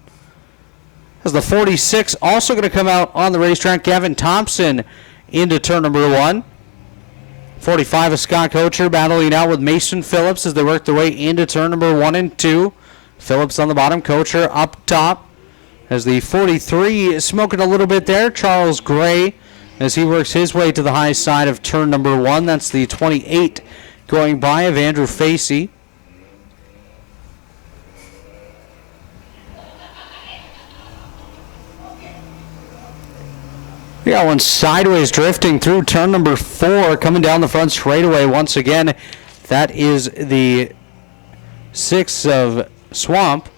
As the 46 also going to come out on the racetrack, Gavin Thompson into turn number 1. 45 of Scott Kocher battling out with Mason Phillips as they work their way into turn number 1 and 2. Phillips on the bottom, Kocher up top. As the 43 is smoking a little bit there, Charles Gray, as he works his way to the high side of turn number 1. That's the 28 going by of Andrew Facey. We got one sideways drifting through turn number 4, coming down the front straightaway once again. That is the 6 of Swamp.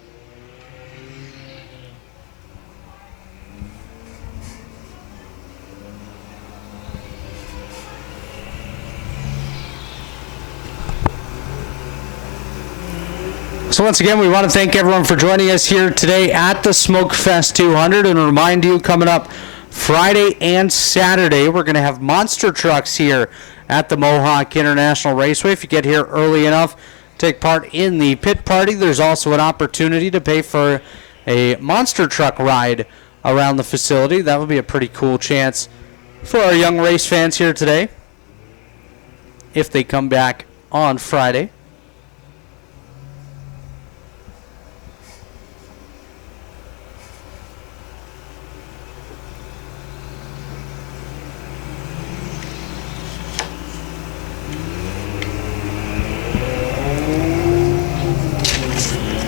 So once again, we want to thank everyone for joining us here today at the SmokeFest 200, and remind you, coming up Friday and Saturday, we're going to have monster trucks here at the Mohawk International Raceway. If you get here early enough, take part in the pit party. There's also an opportunity to pay for a monster truck ride around the facility. That would be a pretty cool chance for our young race fans here today, if they come back on Friday.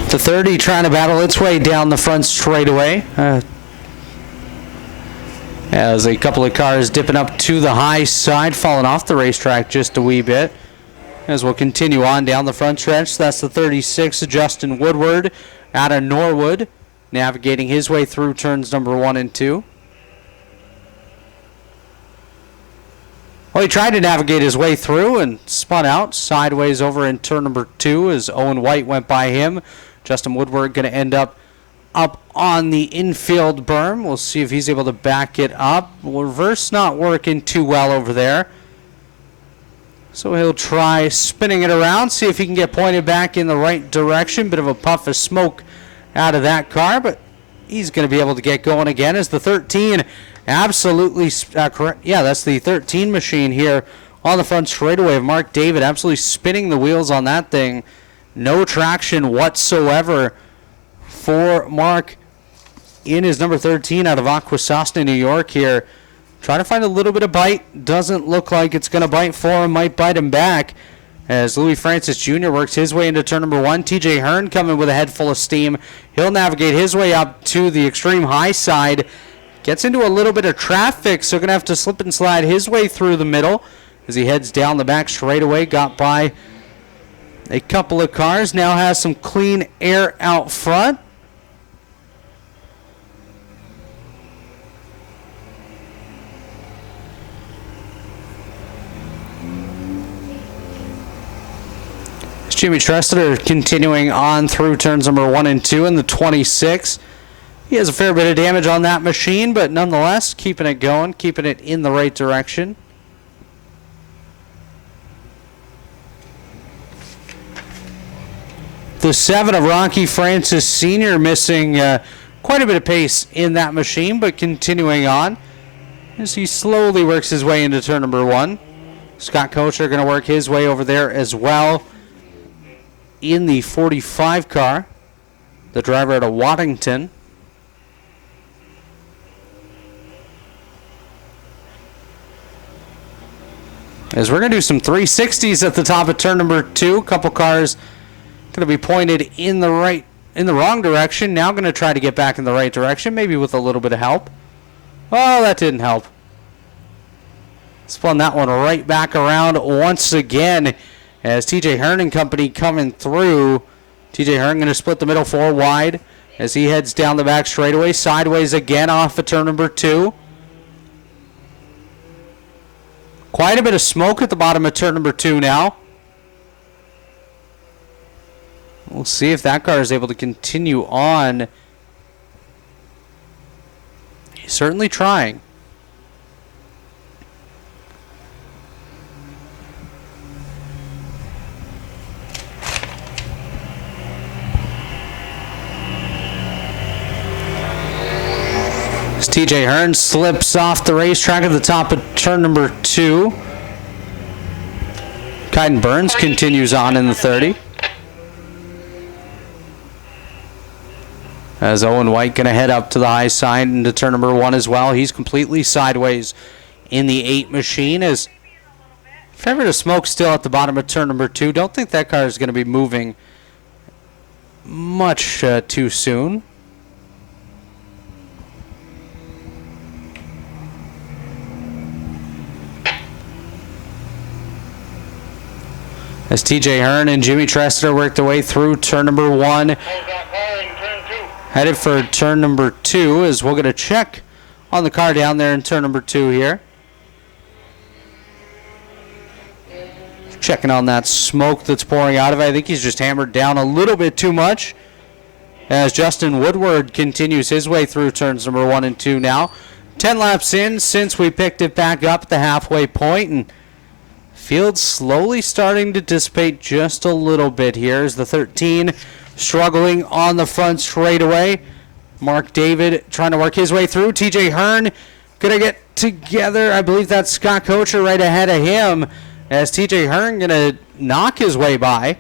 The 30 trying to battle its way down the front straightaway. As a couple of cars dipping up to the high side, falling off the racetrack just a wee bit. As we'll continue on down the front stretch, that's the 36, Justin Woodward out of Norwood, navigating his way through turns number 1 and 2. Well, he tried to navigate his way through and spun out sideways over in turn number 2 as Owen White went by him. Justin Woodward going to end up on the infield berm. We'll see if he's able to back it up. Reverse not working too well over there. So he'll try spinning it around, see if he can get pointed back in the right direction. Bit of a puff of smoke out of that car, but he's going to be able to get going again as the 13 absolutely correct. Yeah, that's the 13 machine here on the front straightaway of Mark David, absolutely spinning the wheels on that thing. No traction whatsoever for Mark in his number 13 out of Akwesasne, New York here. Trying to find a little bit of bite. Doesn't look like it's going to bite for him. Might bite him back as Louis Francis Jr. works his way into turn number 1. TJ Hearn coming with a head full of steam. He'll navigate his way up to the extreme high side. Gets into a little bit of traffic, so going to have to slip and slide his way through the middle as he heads down the back straightaway. Got by a couple of cars. Now has some clean air out front. Jimmy Tressler continuing on through turns number 1 and 2 in the 26. He has a fair bit of damage on that machine, but nonetheless, keeping it going, keeping it in the right direction. The 7 of Rocky Francis Sr. missing quite a bit of pace in that machine, but continuing on as he slowly works his way into turn number 1. Scott Kocher going to work his way over there as well in the 45 car, the driver out of Waddington. As we're going to do some 360s at the top of turn number 2. A couple cars going to be pointed in the wrong direction. Now going to try to get back in the right direction, maybe with a little bit of help. Oh, that didn't help. Spun that one right back around once again as TJ Hearn and company coming through. TJ Hearn going to split the middle 4 wide as he heads down the back straightaway. Sideways again off of turn number 2. Quite a bit of smoke at the bottom of turn number 2 now. We'll see if that car is able to continue on. He's certainly trying. As TJ Hearn slips off the racetrack at the top of turn number 2. Kyden Burns continues on in the 30. As Owen White going to head up to the high side into turn number 1 as well. He's completely sideways in the 8 machine. As fair bit of smoke still at the bottom of turn number 2. Don't think that car is going to be moving much too soon. As TJ Hearn and Jimmy Tressler work their way through turn number 1. Headed for turn number 2 as we're going to check on the car down there in turn number 2 here. Checking on that smoke that's pouring out of it. I think he's just hammered down a little bit too much. As Justin Woodward continues his way through turns number 1 and 2 now. 10 laps in since we picked it back up at the halfway point, and field slowly starting to dissipate just a little bit here as the 13 struggling on the front straightaway. Mark David trying to work his way through. TJ Hearn going to get together. I believe that's Scott Kocher right ahead of him as TJ Hearn going to knock his way by.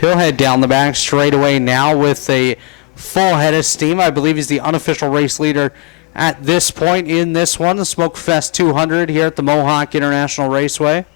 He'll head down the back straightaway now with a full head of steam. I believe he's the unofficial race leader at this point in this one, the SmokeFest 200 here at the Mohawk International Raceway.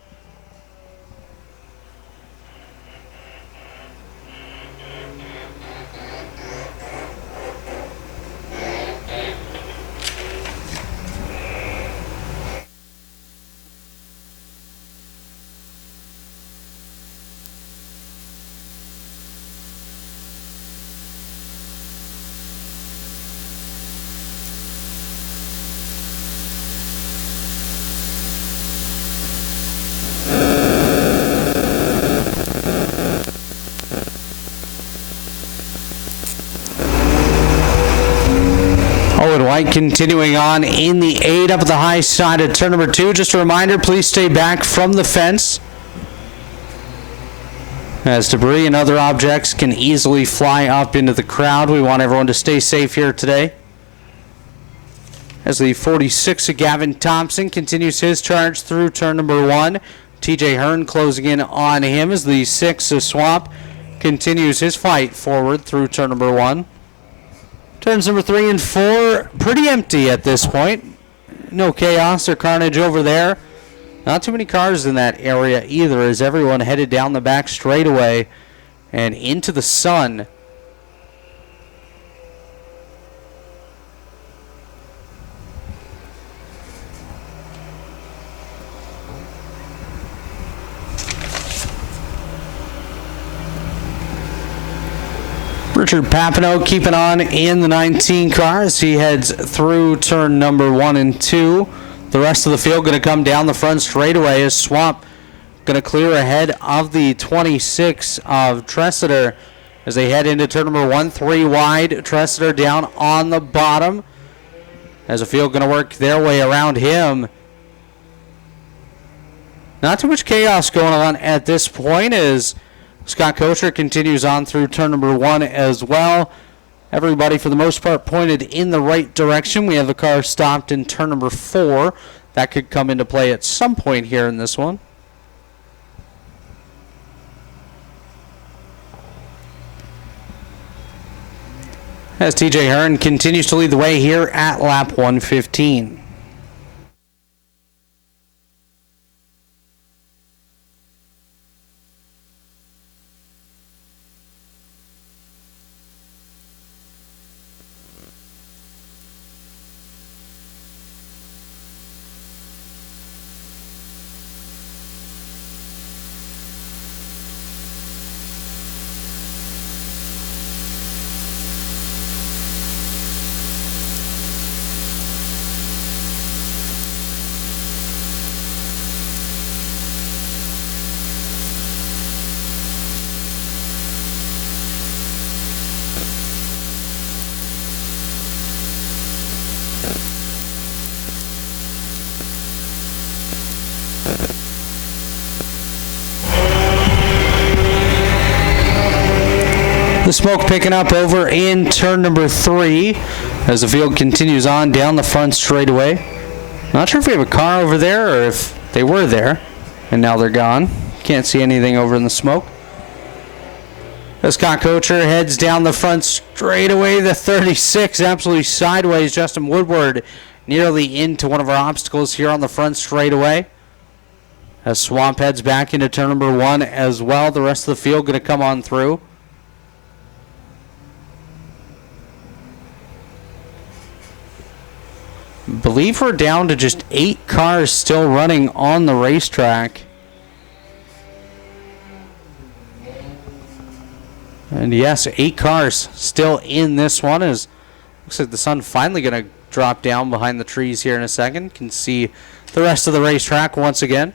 White continuing on in the 8 up at the high side of turn number 2. Just a reminder, please stay back from the fence as debris and other objects can easily fly up into the crowd. We want everyone to stay safe here today. as the 46 of Gavin Thompson continues his charge through turn number 1. TJ Hearn closing in on him as the 6 of Swamp continues his fight forward through turn number 1. Turns number 3 and 4, pretty empty at this point. No chaos or carnage over there. Not too many cars in that area either, as everyone headed down the back straightaway and into the sun. Richard Papineau keeping on in the 19 car as he heads through turn number 1 and 2. The rest of the field going to come down the front straightaway as Swamp going to clear ahead of the 26 of Tressiter as they head into turn number 1. 3 wide. Tressiter down on the bottom as the field going to work their way around him. Not too much chaos going on at this point as Scott Kocher continues on through turn number 1 as well. Everybody, for the most part, pointed in the right direction. We have the car stopped in turn number 4. That could come into play at some point here in this one. As TJ Hearn continues to lead the way here at lap 115. The smoke picking up over in turn number 3 as the field continues on down the front straightaway. Not sure if we have a car over there or if they were there and now they're gone. Can't see anything over in the smoke. As Scott Kocher heads down the front straightaway, the 36 absolutely sideways. Justin Woodward nearly into one of our obstacles here on the front straightaway. As Swamp heads back into turn number 1 as well. The rest of the field going to come on through. Believe we're down to just 8 cars still running on the racetrack. And yes, 8 cars still in this one. As looks like the sun finally going to drop down behind the trees here in a second. Can see the rest of the racetrack once again.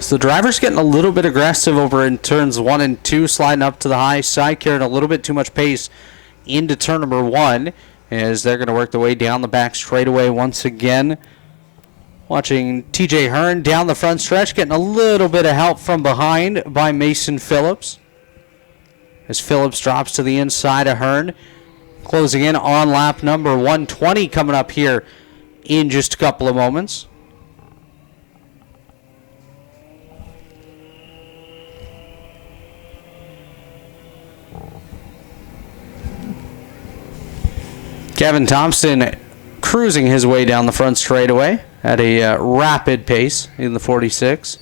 So the driver's getting a little bit aggressive over in turns 1 and 2, sliding up to the high side, carrying a little bit too much pace into turn number 1 as they're going to work their way down the back straightaway once again. Watching TJ Hearn down the front stretch, getting a little bit of help from behind by Mason Phillips. As Phillips drops to the inside of Hearn, closing in on lap number 120 coming up here in just a couple of moments. Kevin Thompson cruising his way down the front straightaway at a rapid pace in the 46.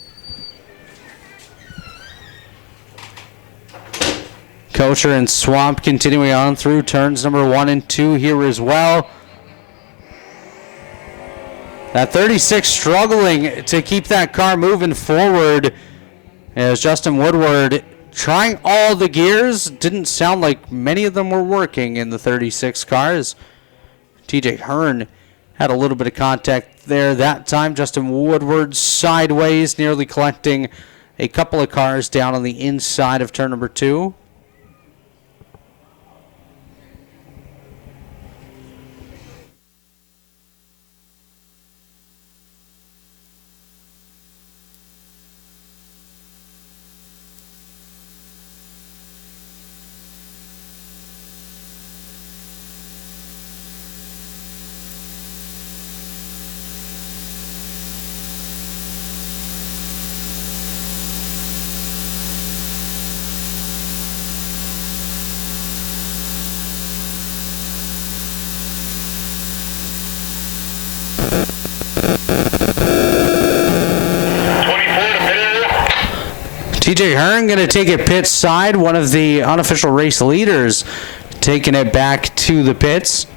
Kocher and Swamp continuing on through turns number 1 and 2 here as well. That 36 struggling to keep that car moving forward as Justin Woodward trying all the gears. Didn't sound like many of them were working in the 36 cars. TJ Hearn had a little bit of contact there that time. Justin Woodward sideways, nearly collecting a couple of cars down on the inside of turn number 2. TJ Hearn going to take it pit side. One of the unofficial race leaders taking it back to the pits.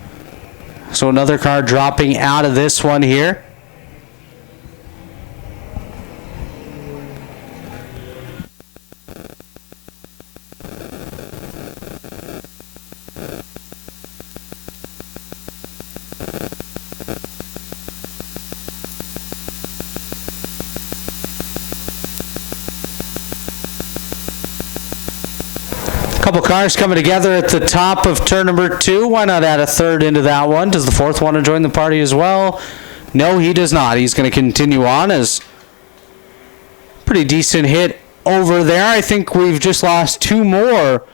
So another car dropping out of this one here. Couple cars coming together at the top of turn number 2. Why not add a third into that one? Does the fourth want to join the party as well? No, he does not. He's going to continue on as pretty decent hit over there. I think we've just lost 2 more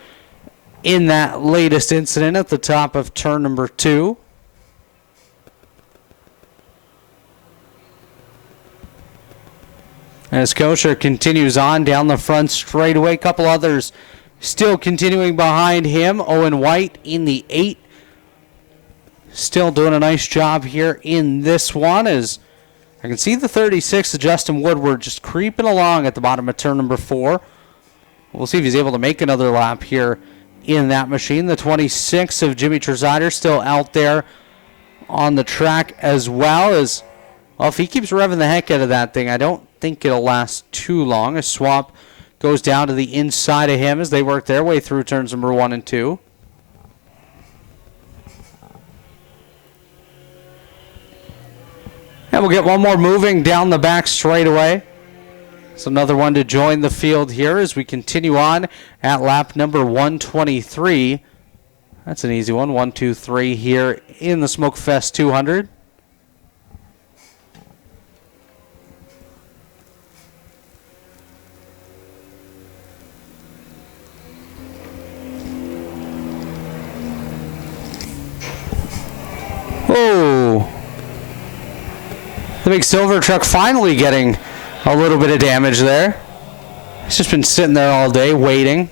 in that latest incident at the top of turn number 2. As Kosher continues on down the front straightaway, a couple others still continuing behind him. Owen White in the 8. Still doing a nice job here in this one as I can see the 36 of Justin Woodward just creeping along at the bottom of turn number 4. We'll see if he's able to make another lap here in that machine. The 26 of Jimmy Trezaider still out there on the track as well. As well, if he keeps revving the heck out of that thing, I don't think it'll last too long. A swap goes down to the inside of him as they work their way through turns number 1 and 2. And we'll get one more moving down the back straightaway. It's another one to join the field here as we continue on at lap number 123. That's an easy one. 1, 2, 3 here in the SmokeFest 200. Oh, the big silver truck finally getting a little bit of damage there. He's just been sitting there all day waiting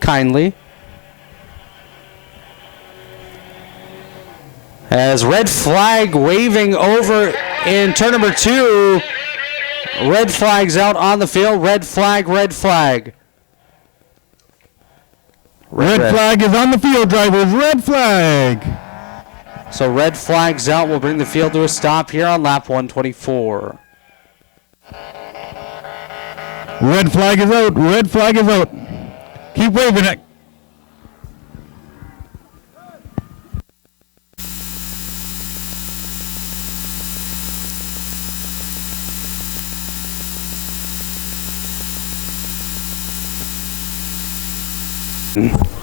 kindly. As red flag waving over in turn number 2. Red flag's out on the field. Red flag, red flag. Red flag is on the field, drivers. Red flag. So red flag's out. We'll bring the field to a stop here on lap 124. Red flag is out. Red flag is out. Keep waving it.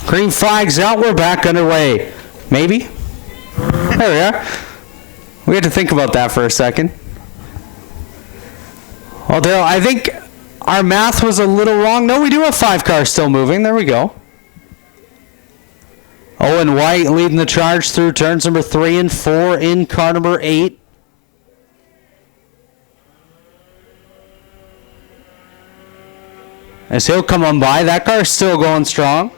Green flag's out. We're back underway. Maybe? There we are. We had to think about that for a second. Well, Daryl, I think our math was a little wrong. No, we do have 5 cars still moving. There we go. Owen White leading the charge through turns number 3 and 4 in car number 8. As he'll come on by, that car's still going strong.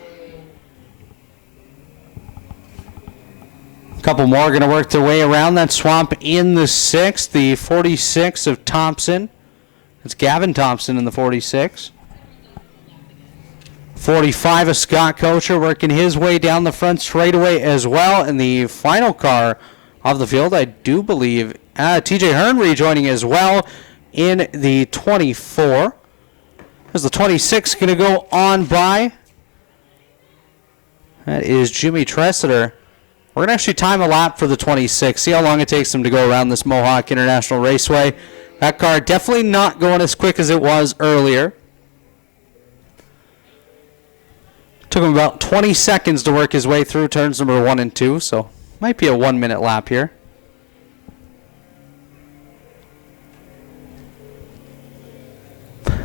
Couple more going to work their way around that swamp in the 6th. The 46 of Thompson. It's Gavin Thompson in the 46. 45 of Scott Kocher working his way down the front straightaway as well. And the final car of the field, I do believe, TJ Hearn rejoining as well in the 24. There's the 26 going to go on by. That is Jimmy Tressiter. We're going to actually time a lap for the 26. See how long it takes him to go around this Mohawk International Raceway. That car definitely not going as quick as it was earlier. Took him about 20 seconds to work his way through turns number 1 and 2, so might be a 1-minute lap here.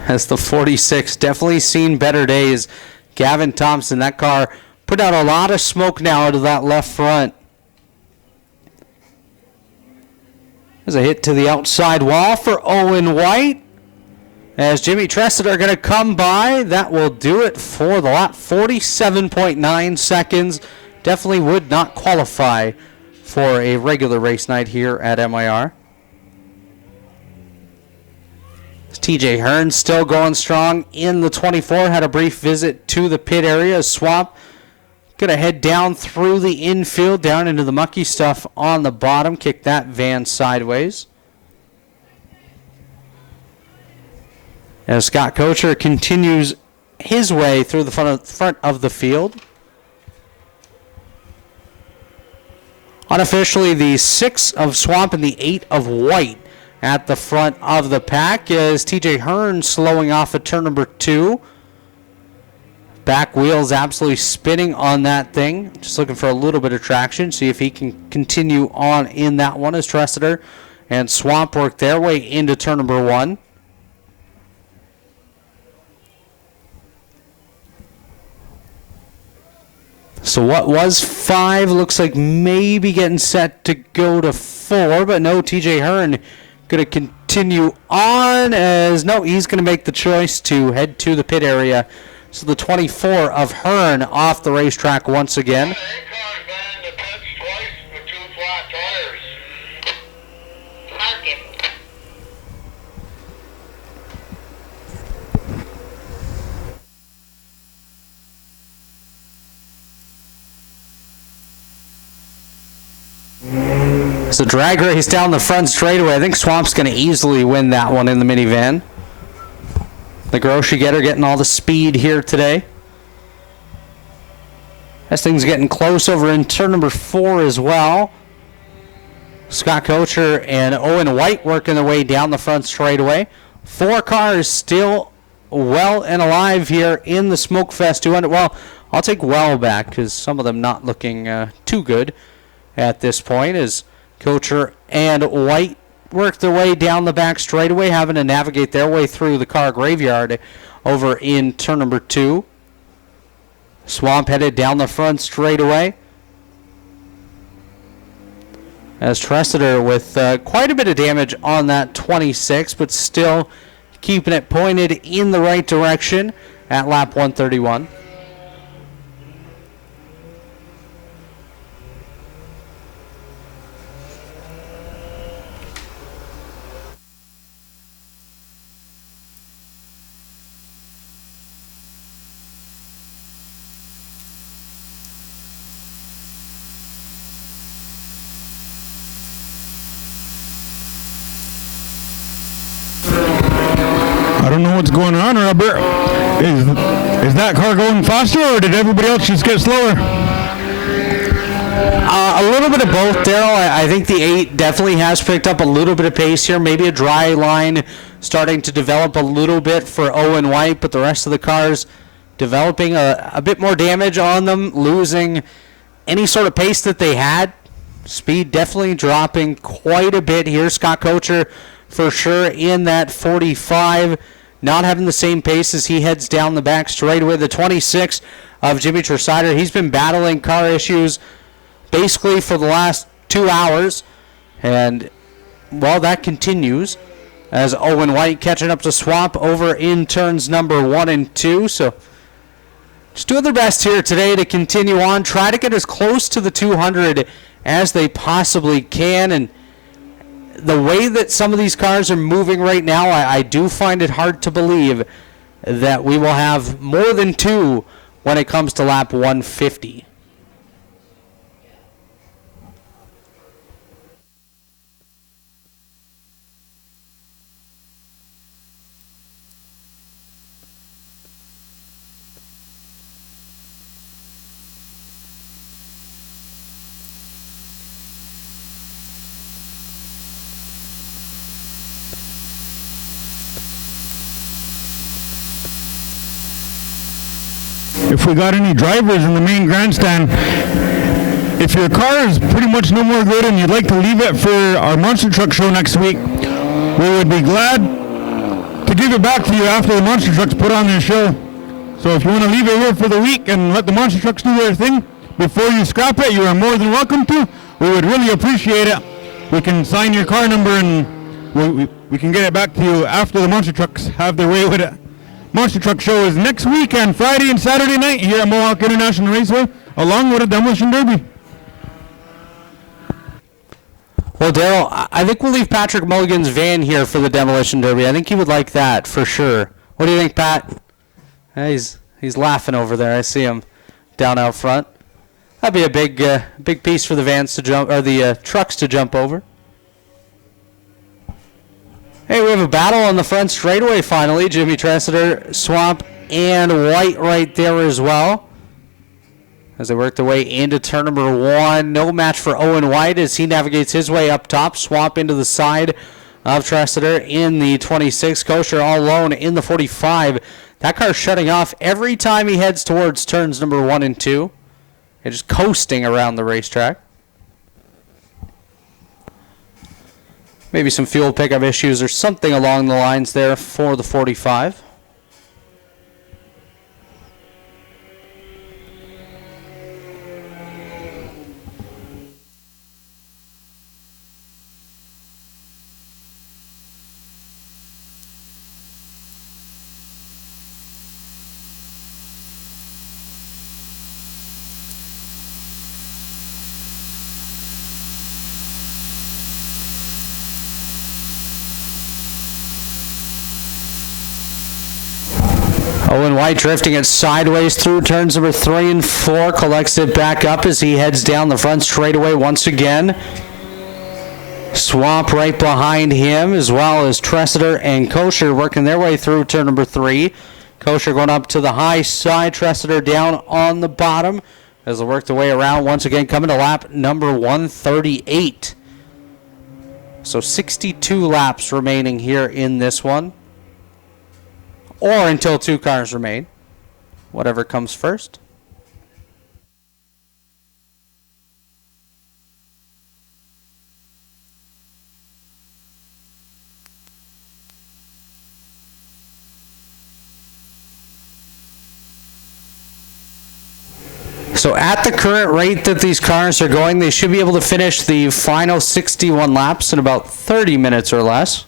As the 46 definitely seen better days. Gavin Thompson, that car put out a lot of smoke now out of that left front. There's a hit to the outside wall for Owen White. As Jimmy Tressiter are going to come by, that will do it for the lap. 47.9 seconds. Definitely would not qualify for a regular race night here at MIR. TJ Hearn still going strong in the 24. Had a brief visit to the pit area. Swamp going to head down through the infield, down into the mucky stuff on the bottom. Kick that van sideways. As Scott Kocher continues his way through the front of the field. Unofficially, the 6 of Swamp and the 8 of White at the front of the pack as TJ Hearn slowing off at turn number 2. Back wheels absolutely spinning on that thing. Just looking for a little bit of traction. See if he can continue on in that one as Tressiter and Swamp work their way into turn number 1. So what was 5 looks like maybe getting set to go to 4, but no, TJ Hearn going to continue on as, no, he's going to make the choice to head to the pit area. So the 24 of Hearn off the racetrack once again. So drag race down the front straightaway. I think Swamp's going to easily win that one in the minivan. The grocery getter getting all the speed here today. This thing's getting close over in turn number 4 as well. Scott Kocher and Owen White working their way down the front straightaway. 4 cars still well and alive here in the SmokeFest 200. Well, I'll take well back because some of them not looking too good at this point as Kocher and White work their way down the back straightaway, having to navigate their way through the car graveyard over in turn number 2. Swamp headed down the front straightaway as Tressiter with quite a bit of damage on that 26, but still keeping it pointed in the right direction at lap 131. I don't know what's going on, Robert. Is that car going faster, or did everybody else just get slower? A little bit of both, Daryl. I think the 8 definitely has picked up a little bit of pace here. Maybe a dry line starting to develop a little bit for Owen White, but the rest of the cars developing a bit more damage on them, losing any sort of pace that they had. Speed definitely dropping quite a bit here. Scott Kocher for sure in that 45, not having the same pace as he heads down the back straightaway. The 26 of Jimmy Tressiter, he's been battling car issues basically for the last 2 hours, and well, that continues as Owen White catching up to Swamp over in turns number 1 and 2. So just doing their best here today to continue on, try to get as close to the 200 as they possibly can. And the way that some of these cars are moving right now, I do find it hard to believe that we will have more than 2 when it comes to lap 150. If we got any drivers in the main grandstand, if your car is pretty much no more good and you'd like to leave it for our monster truck show next week, we would be glad to give it back to you after the monster trucks put on their show. So if you want to leave it here for the week and let the monster trucks do their thing before you scrap it, you are more than welcome to. We would really appreciate it. We can sign your car number and we can get it back to you after the monster trucks have their way with it. Monster Truck Show is next weekend, Friday and Saturday night here at Mohawk International Raceway, along with a demolition derby. Well, Daryl, I think we'll leave Patrick Mulligan's van here for the Demolition Derby. I think he would like that for sure. What do you think, Pat? He's laughing over there. I see him down out front. That'd be a big piece for the vans to jump, or the trucks to jump over. Hey, we have a battle on the front straightaway finally. Jimmy Tressiter, Swamp, and White right there as well. As they work their way into turn number 1. No match for Owen White as he navigates his way up top. Swamp into the side of Tressiter in the 26. Kosher all alone in the 45. That car's shutting off every time he heads towards turns number 1 and 2. And just coasting around the racetrack. Maybe some fuel pickup issues or something along the lines there for the 45. Owen White drifting it sideways through turns number 3 and 4. Collects it back up as he heads down the front straightaway once again. Swamp right behind him, as well as Tressiter and Kosher working their way through turn number 3. Kosher going up to the high side. Tressiter down on the bottom as they work their way around once again, coming to lap number 138. So 62 laps remaining here in this one. Or until 2 cars remain. Whatever comes first. So at the current rate that these cars are going, they should be able to finish the final 61 laps in about 30 minutes or less.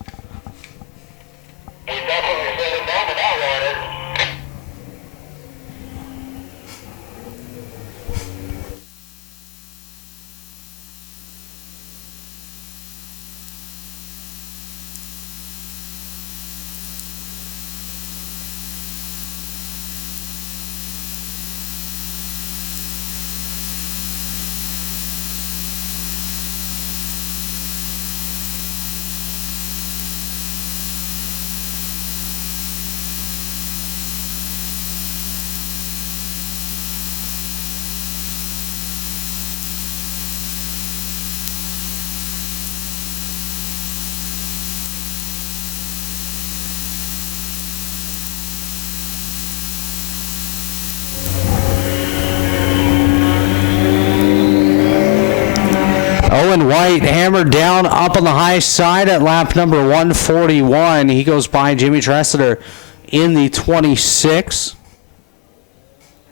Owen White hammered down up on the high side at lap number 141. He goes by Jimmy Tressiter in the 26.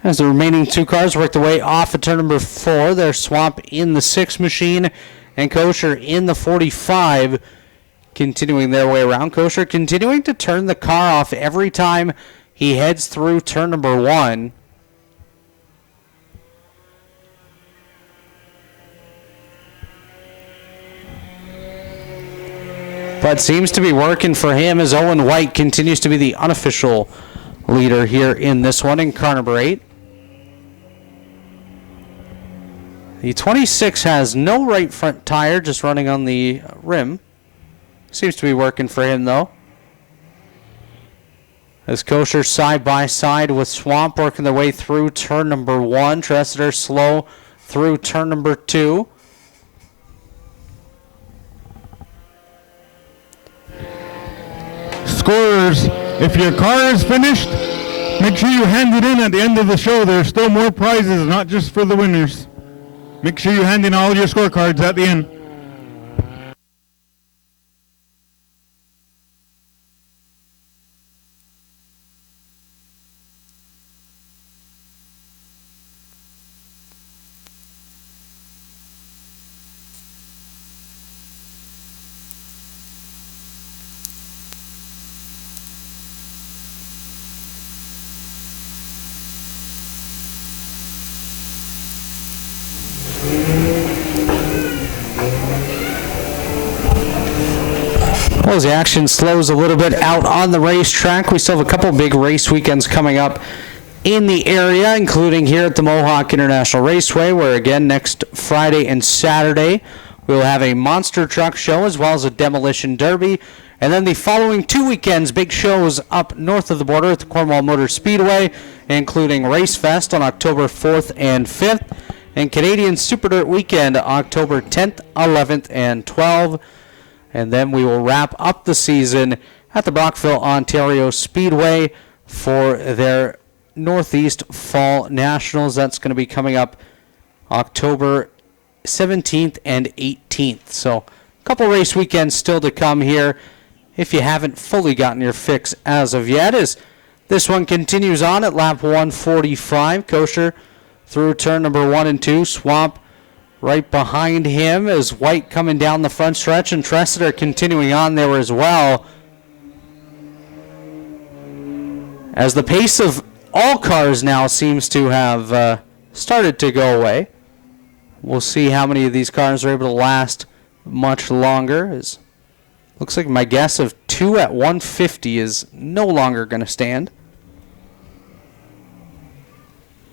As the remaining 2 cars work their way off at turn number 4, there's Swamp in the 6 machine and Kosher in the 45, continuing their way around. Kosher continuing to turn the car off every time he heads through turn number 1. But seems to be working for him as Owen White continues to be the unofficial leader here in this one in car number 8. The 26 has no right front tire, just running on the rim. Seems to be working for him though. As Kosher side by side with Swamp working their way through turn number 1. Tressiter slow through turn number 2. Scorers, if your car is finished, make sure you hand it in at the end of the show. There are still more prizes, not just for the winners. Make sure you hand in all your scorecards at the end. Well, as the action slows a little bit out on the racetrack, we still have a couple big race weekends coming up in the area, including here at the Mohawk International Raceway, where again next Friday and Saturday we will have a monster truck show as well as a demolition derby. And then the following 2 weekends, big shows up north of the border at the Cornwall Motor Speedway, including Racefest on October 4th and 5th, and Canadian Super Dirt Weekend October 10th, 11th, and 12th. And then we will wrap up the season at the Brockville, Ontario Speedway for their Northeast Fall Nationals. That's going to be coming up October 17th and 18th. So a couple race weekends still to come here if you haven't fully gotten your fix as of yet, as this one continues on at lap 145. Kosher through turn number 1 and 2. Swamp right behind him as White coming down the front stretch, and Tressiter continuing on there as well. As the pace of all cars now seems to have started to go away. We'll see how many of these cars are able to last much longer. As looks like my guess of 2 at 150 is no longer going to stand.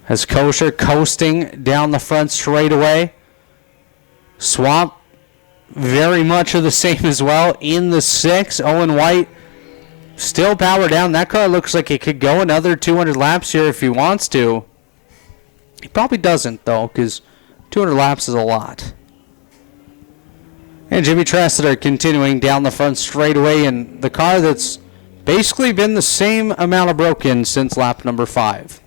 As Kosher coasting down the front straightaway. Swamp very much of the same as well in the 6. Owen White still power down. That car looks like it could go another 200 laps here if he wants to. He probably doesn't, though, because 200 laps is a lot. And Jimmy Tressiter continuing down the front straightaway in the car that's basically been the same amount of broken since lap number 5.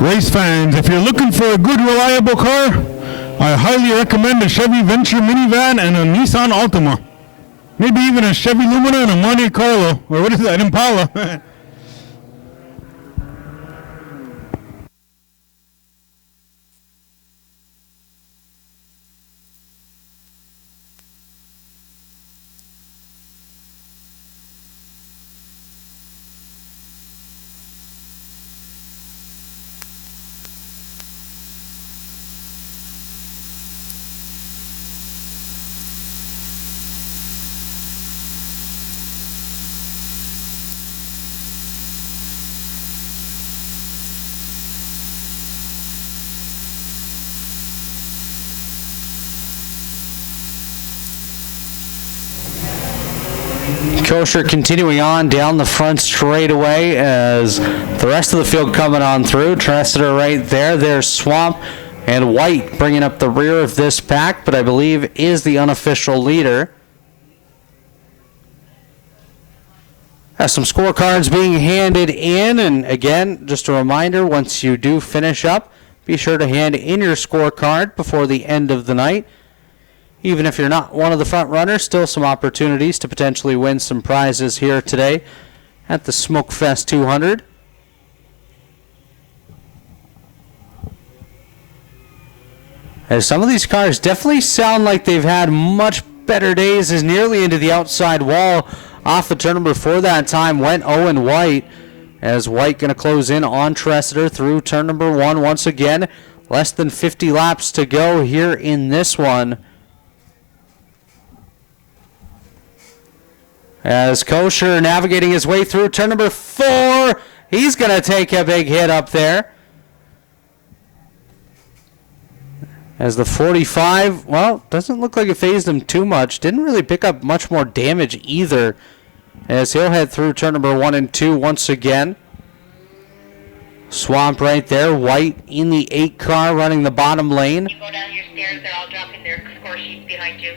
Race fans, if you're looking for a good, reliable car, I highly recommend a Chevy Venture minivan and a Nissan Altima. Maybe even a Chevy Lumina and a Monte Carlo. Or what is that, Impala? Kosher continuing on down the front straightaway as the rest of the field coming on through. Tressiter right there. There's Swamp and White bringing up the rear of this pack, but I believe is the unofficial leader. Has some scorecards being handed in, and again, just a reminder, once you do finish up, be sure to hand in your scorecard before the end of the night. Even if you're not one of the front runners, still some opportunities to potentially win some prizes here today at the SmokeFest 200. As some of these cars definitely sound like they've had much better days, as nearly into the outside wall off of turn number 4 that time went Owen White, as White going to close in on Tressiter through turn number 1 once again. Less than 50 laps to go here in this one. As Kosher navigating his way through turn number 4, he's going to take a big hit up there. As the 45, well, doesn't look like it phased him too much. Didn't really pick up much more damage either. As he'll head through turn number 1 and 2 once again. Swamp right there. White in the 8 car running the bottom lane. You go down your stairs, they're all dropping their score sheets behind you.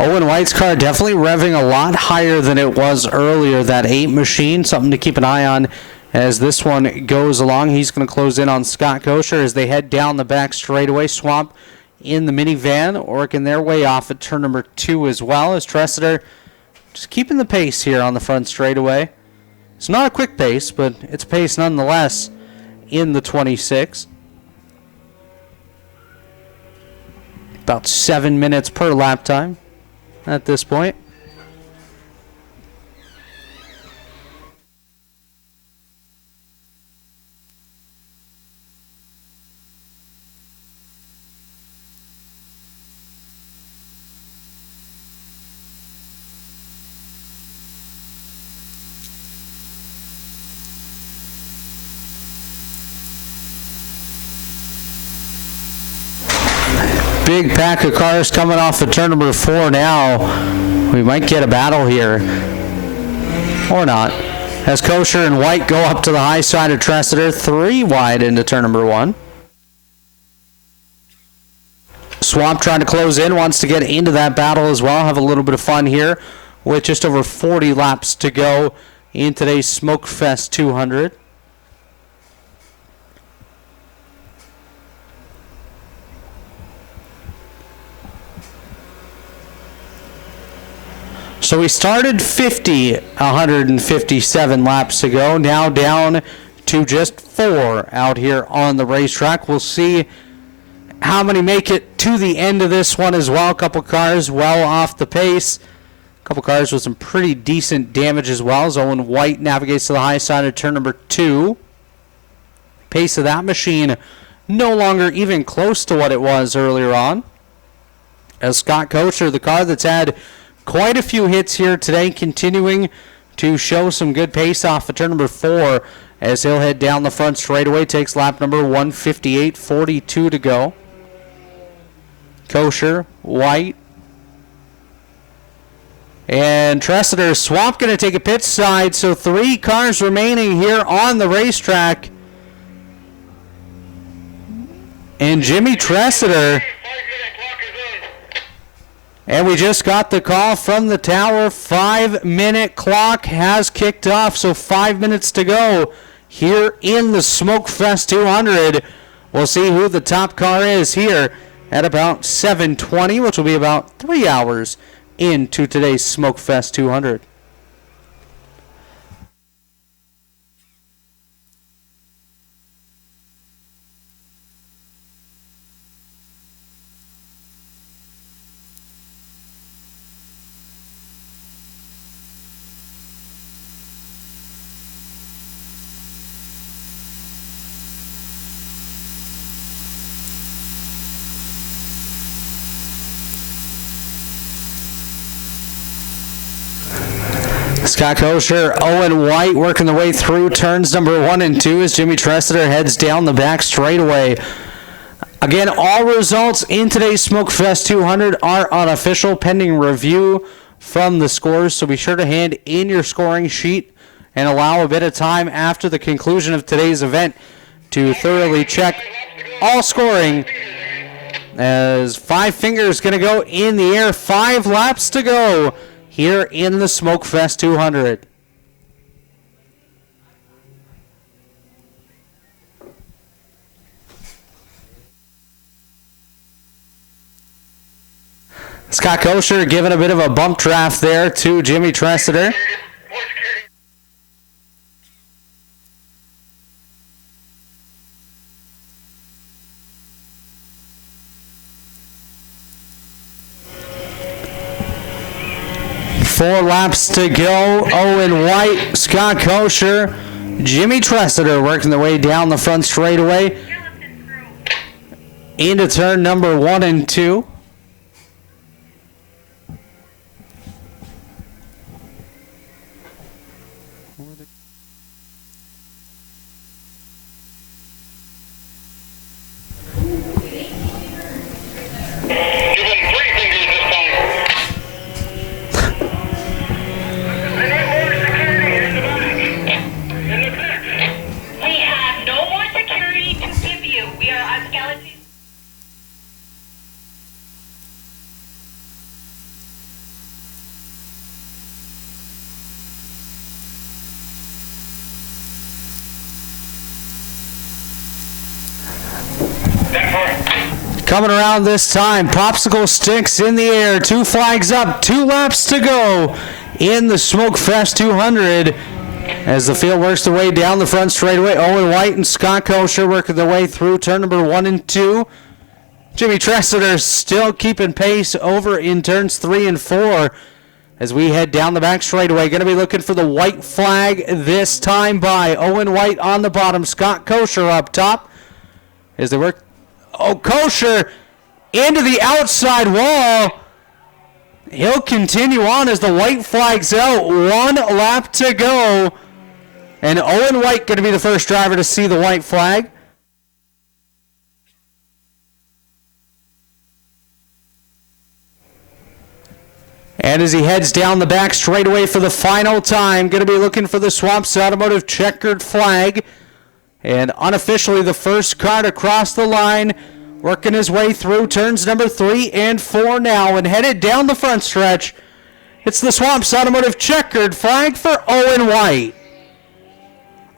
Owen White's car definitely revving a lot higher than it was earlier. That 8 machine, something to keep an eye on as this one goes along. He's going to close in on Scott Kosher as they head down the back straightaway. Swamp in the minivan, working their way off at turn number 2 as well, as Tressiter just keeping the pace here on the front straightaway. It's not a quick pace, but it's pace nonetheless in the 26. About 7 minutes per lap time at this point. Big pack of cars coming off of turn number 4 now. We might get a battle here. Or not. As Kosher and White go up to the high side of Tressiter, 3 wide into turn number 1. Swamp trying to close in, wants to get into that battle as well. Have a little bit of fun here with just over 40 laps to go in today's SmokeFest 200. So we started 157 laps ago, now down to just 4 out here on the racetrack. We'll see how many make it to the end of this one as well. A couple cars well off the pace. A couple cars with some pretty decent damage as well, as Owen White navigates to the high side of turn number 2. Pace of that machine no longer even close to what it was earlier on. As Scott Kosher, the car that's had quite a few hits here today, continuing to show some good pace off of turn number 4 as he'll head down the front straightaway. Takes lap number 158.42 to go. Kosher, White, and Tressiter. Swamp going to take a pit side, so 3 cars remaining here on the racetrack. And Jimmy Tressiter. And we just got the call from the tower. 5-minute clock has kicked off, so 5 minutes to go here in the SmokeFest 200. We'll see who the top car is here at about 7:20, which will be about 3 hours into today's SmokeFest 200. Scott Kosher, Owen White working the way through turns number 1 and 2 as Jimmy Tressiter heads down the back straightaway. Again, all results in today's SmokeFest 200 are unofficial, pending review from the scores, so be sure to hand in your scoring sheet and allow a bit of time after the conclusion of today's event to thoroughly check all scoring, as 5 fingers going to go in the air. 5 laps to go here in the SmokeFest 200. Scott Kosher giving a bit of a bump draft there to Jimmy Tressiter. Four laps to go. Owen White, Scott Kosher, Jimmy Tressiter working their way down the front straightaway into turn number 1 and 2. Coming around this time, popsicle sticks in the air, 2 flags up, 2 laps to go in the SmokeFest 200 as the field works their way down the front straightaway. Owen White and Scott Kosher working their way through turn number 1 and 2. Jimmy Tressiter still keeping pace over in turns 3 and 4 as we head down the back straightaway. Going to be looking for the white flag this time by Owen White on the bottom, Scott Kosher up top as they work. Oh, Kosher into the outside wall. He'll continue on as the white flag's out. 1 lap to go. And Owen White going to be the first driver to see the white flag. And as he heads down the back straightaway for the final time, going to be looking for the Swamps Automotive checkered flag. And unofficially the first car to cross the line, working his way through turns number 3 and 4 now, and headed down the front stretch. It's the Swamps Automotive checkered flag for Owen White.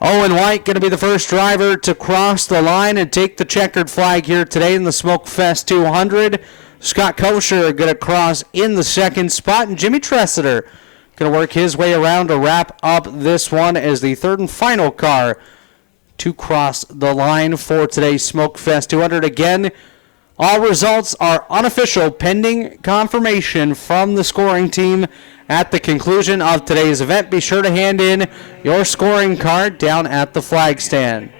Owen White going to be the first driver to cross the line and take the checkered flag here today in the SmokeFest 200. Scott Kosher going to cross in the second spot, and Jimmy Tressiter going to work his way around to wrap up this one as the third and final car to cross the line for today's SmokeFest 200. Again, all results are unofficial pending confirmation from the scoring team at the conclusion of today's event. Be sure to hand in your scoring card down at the flag stand.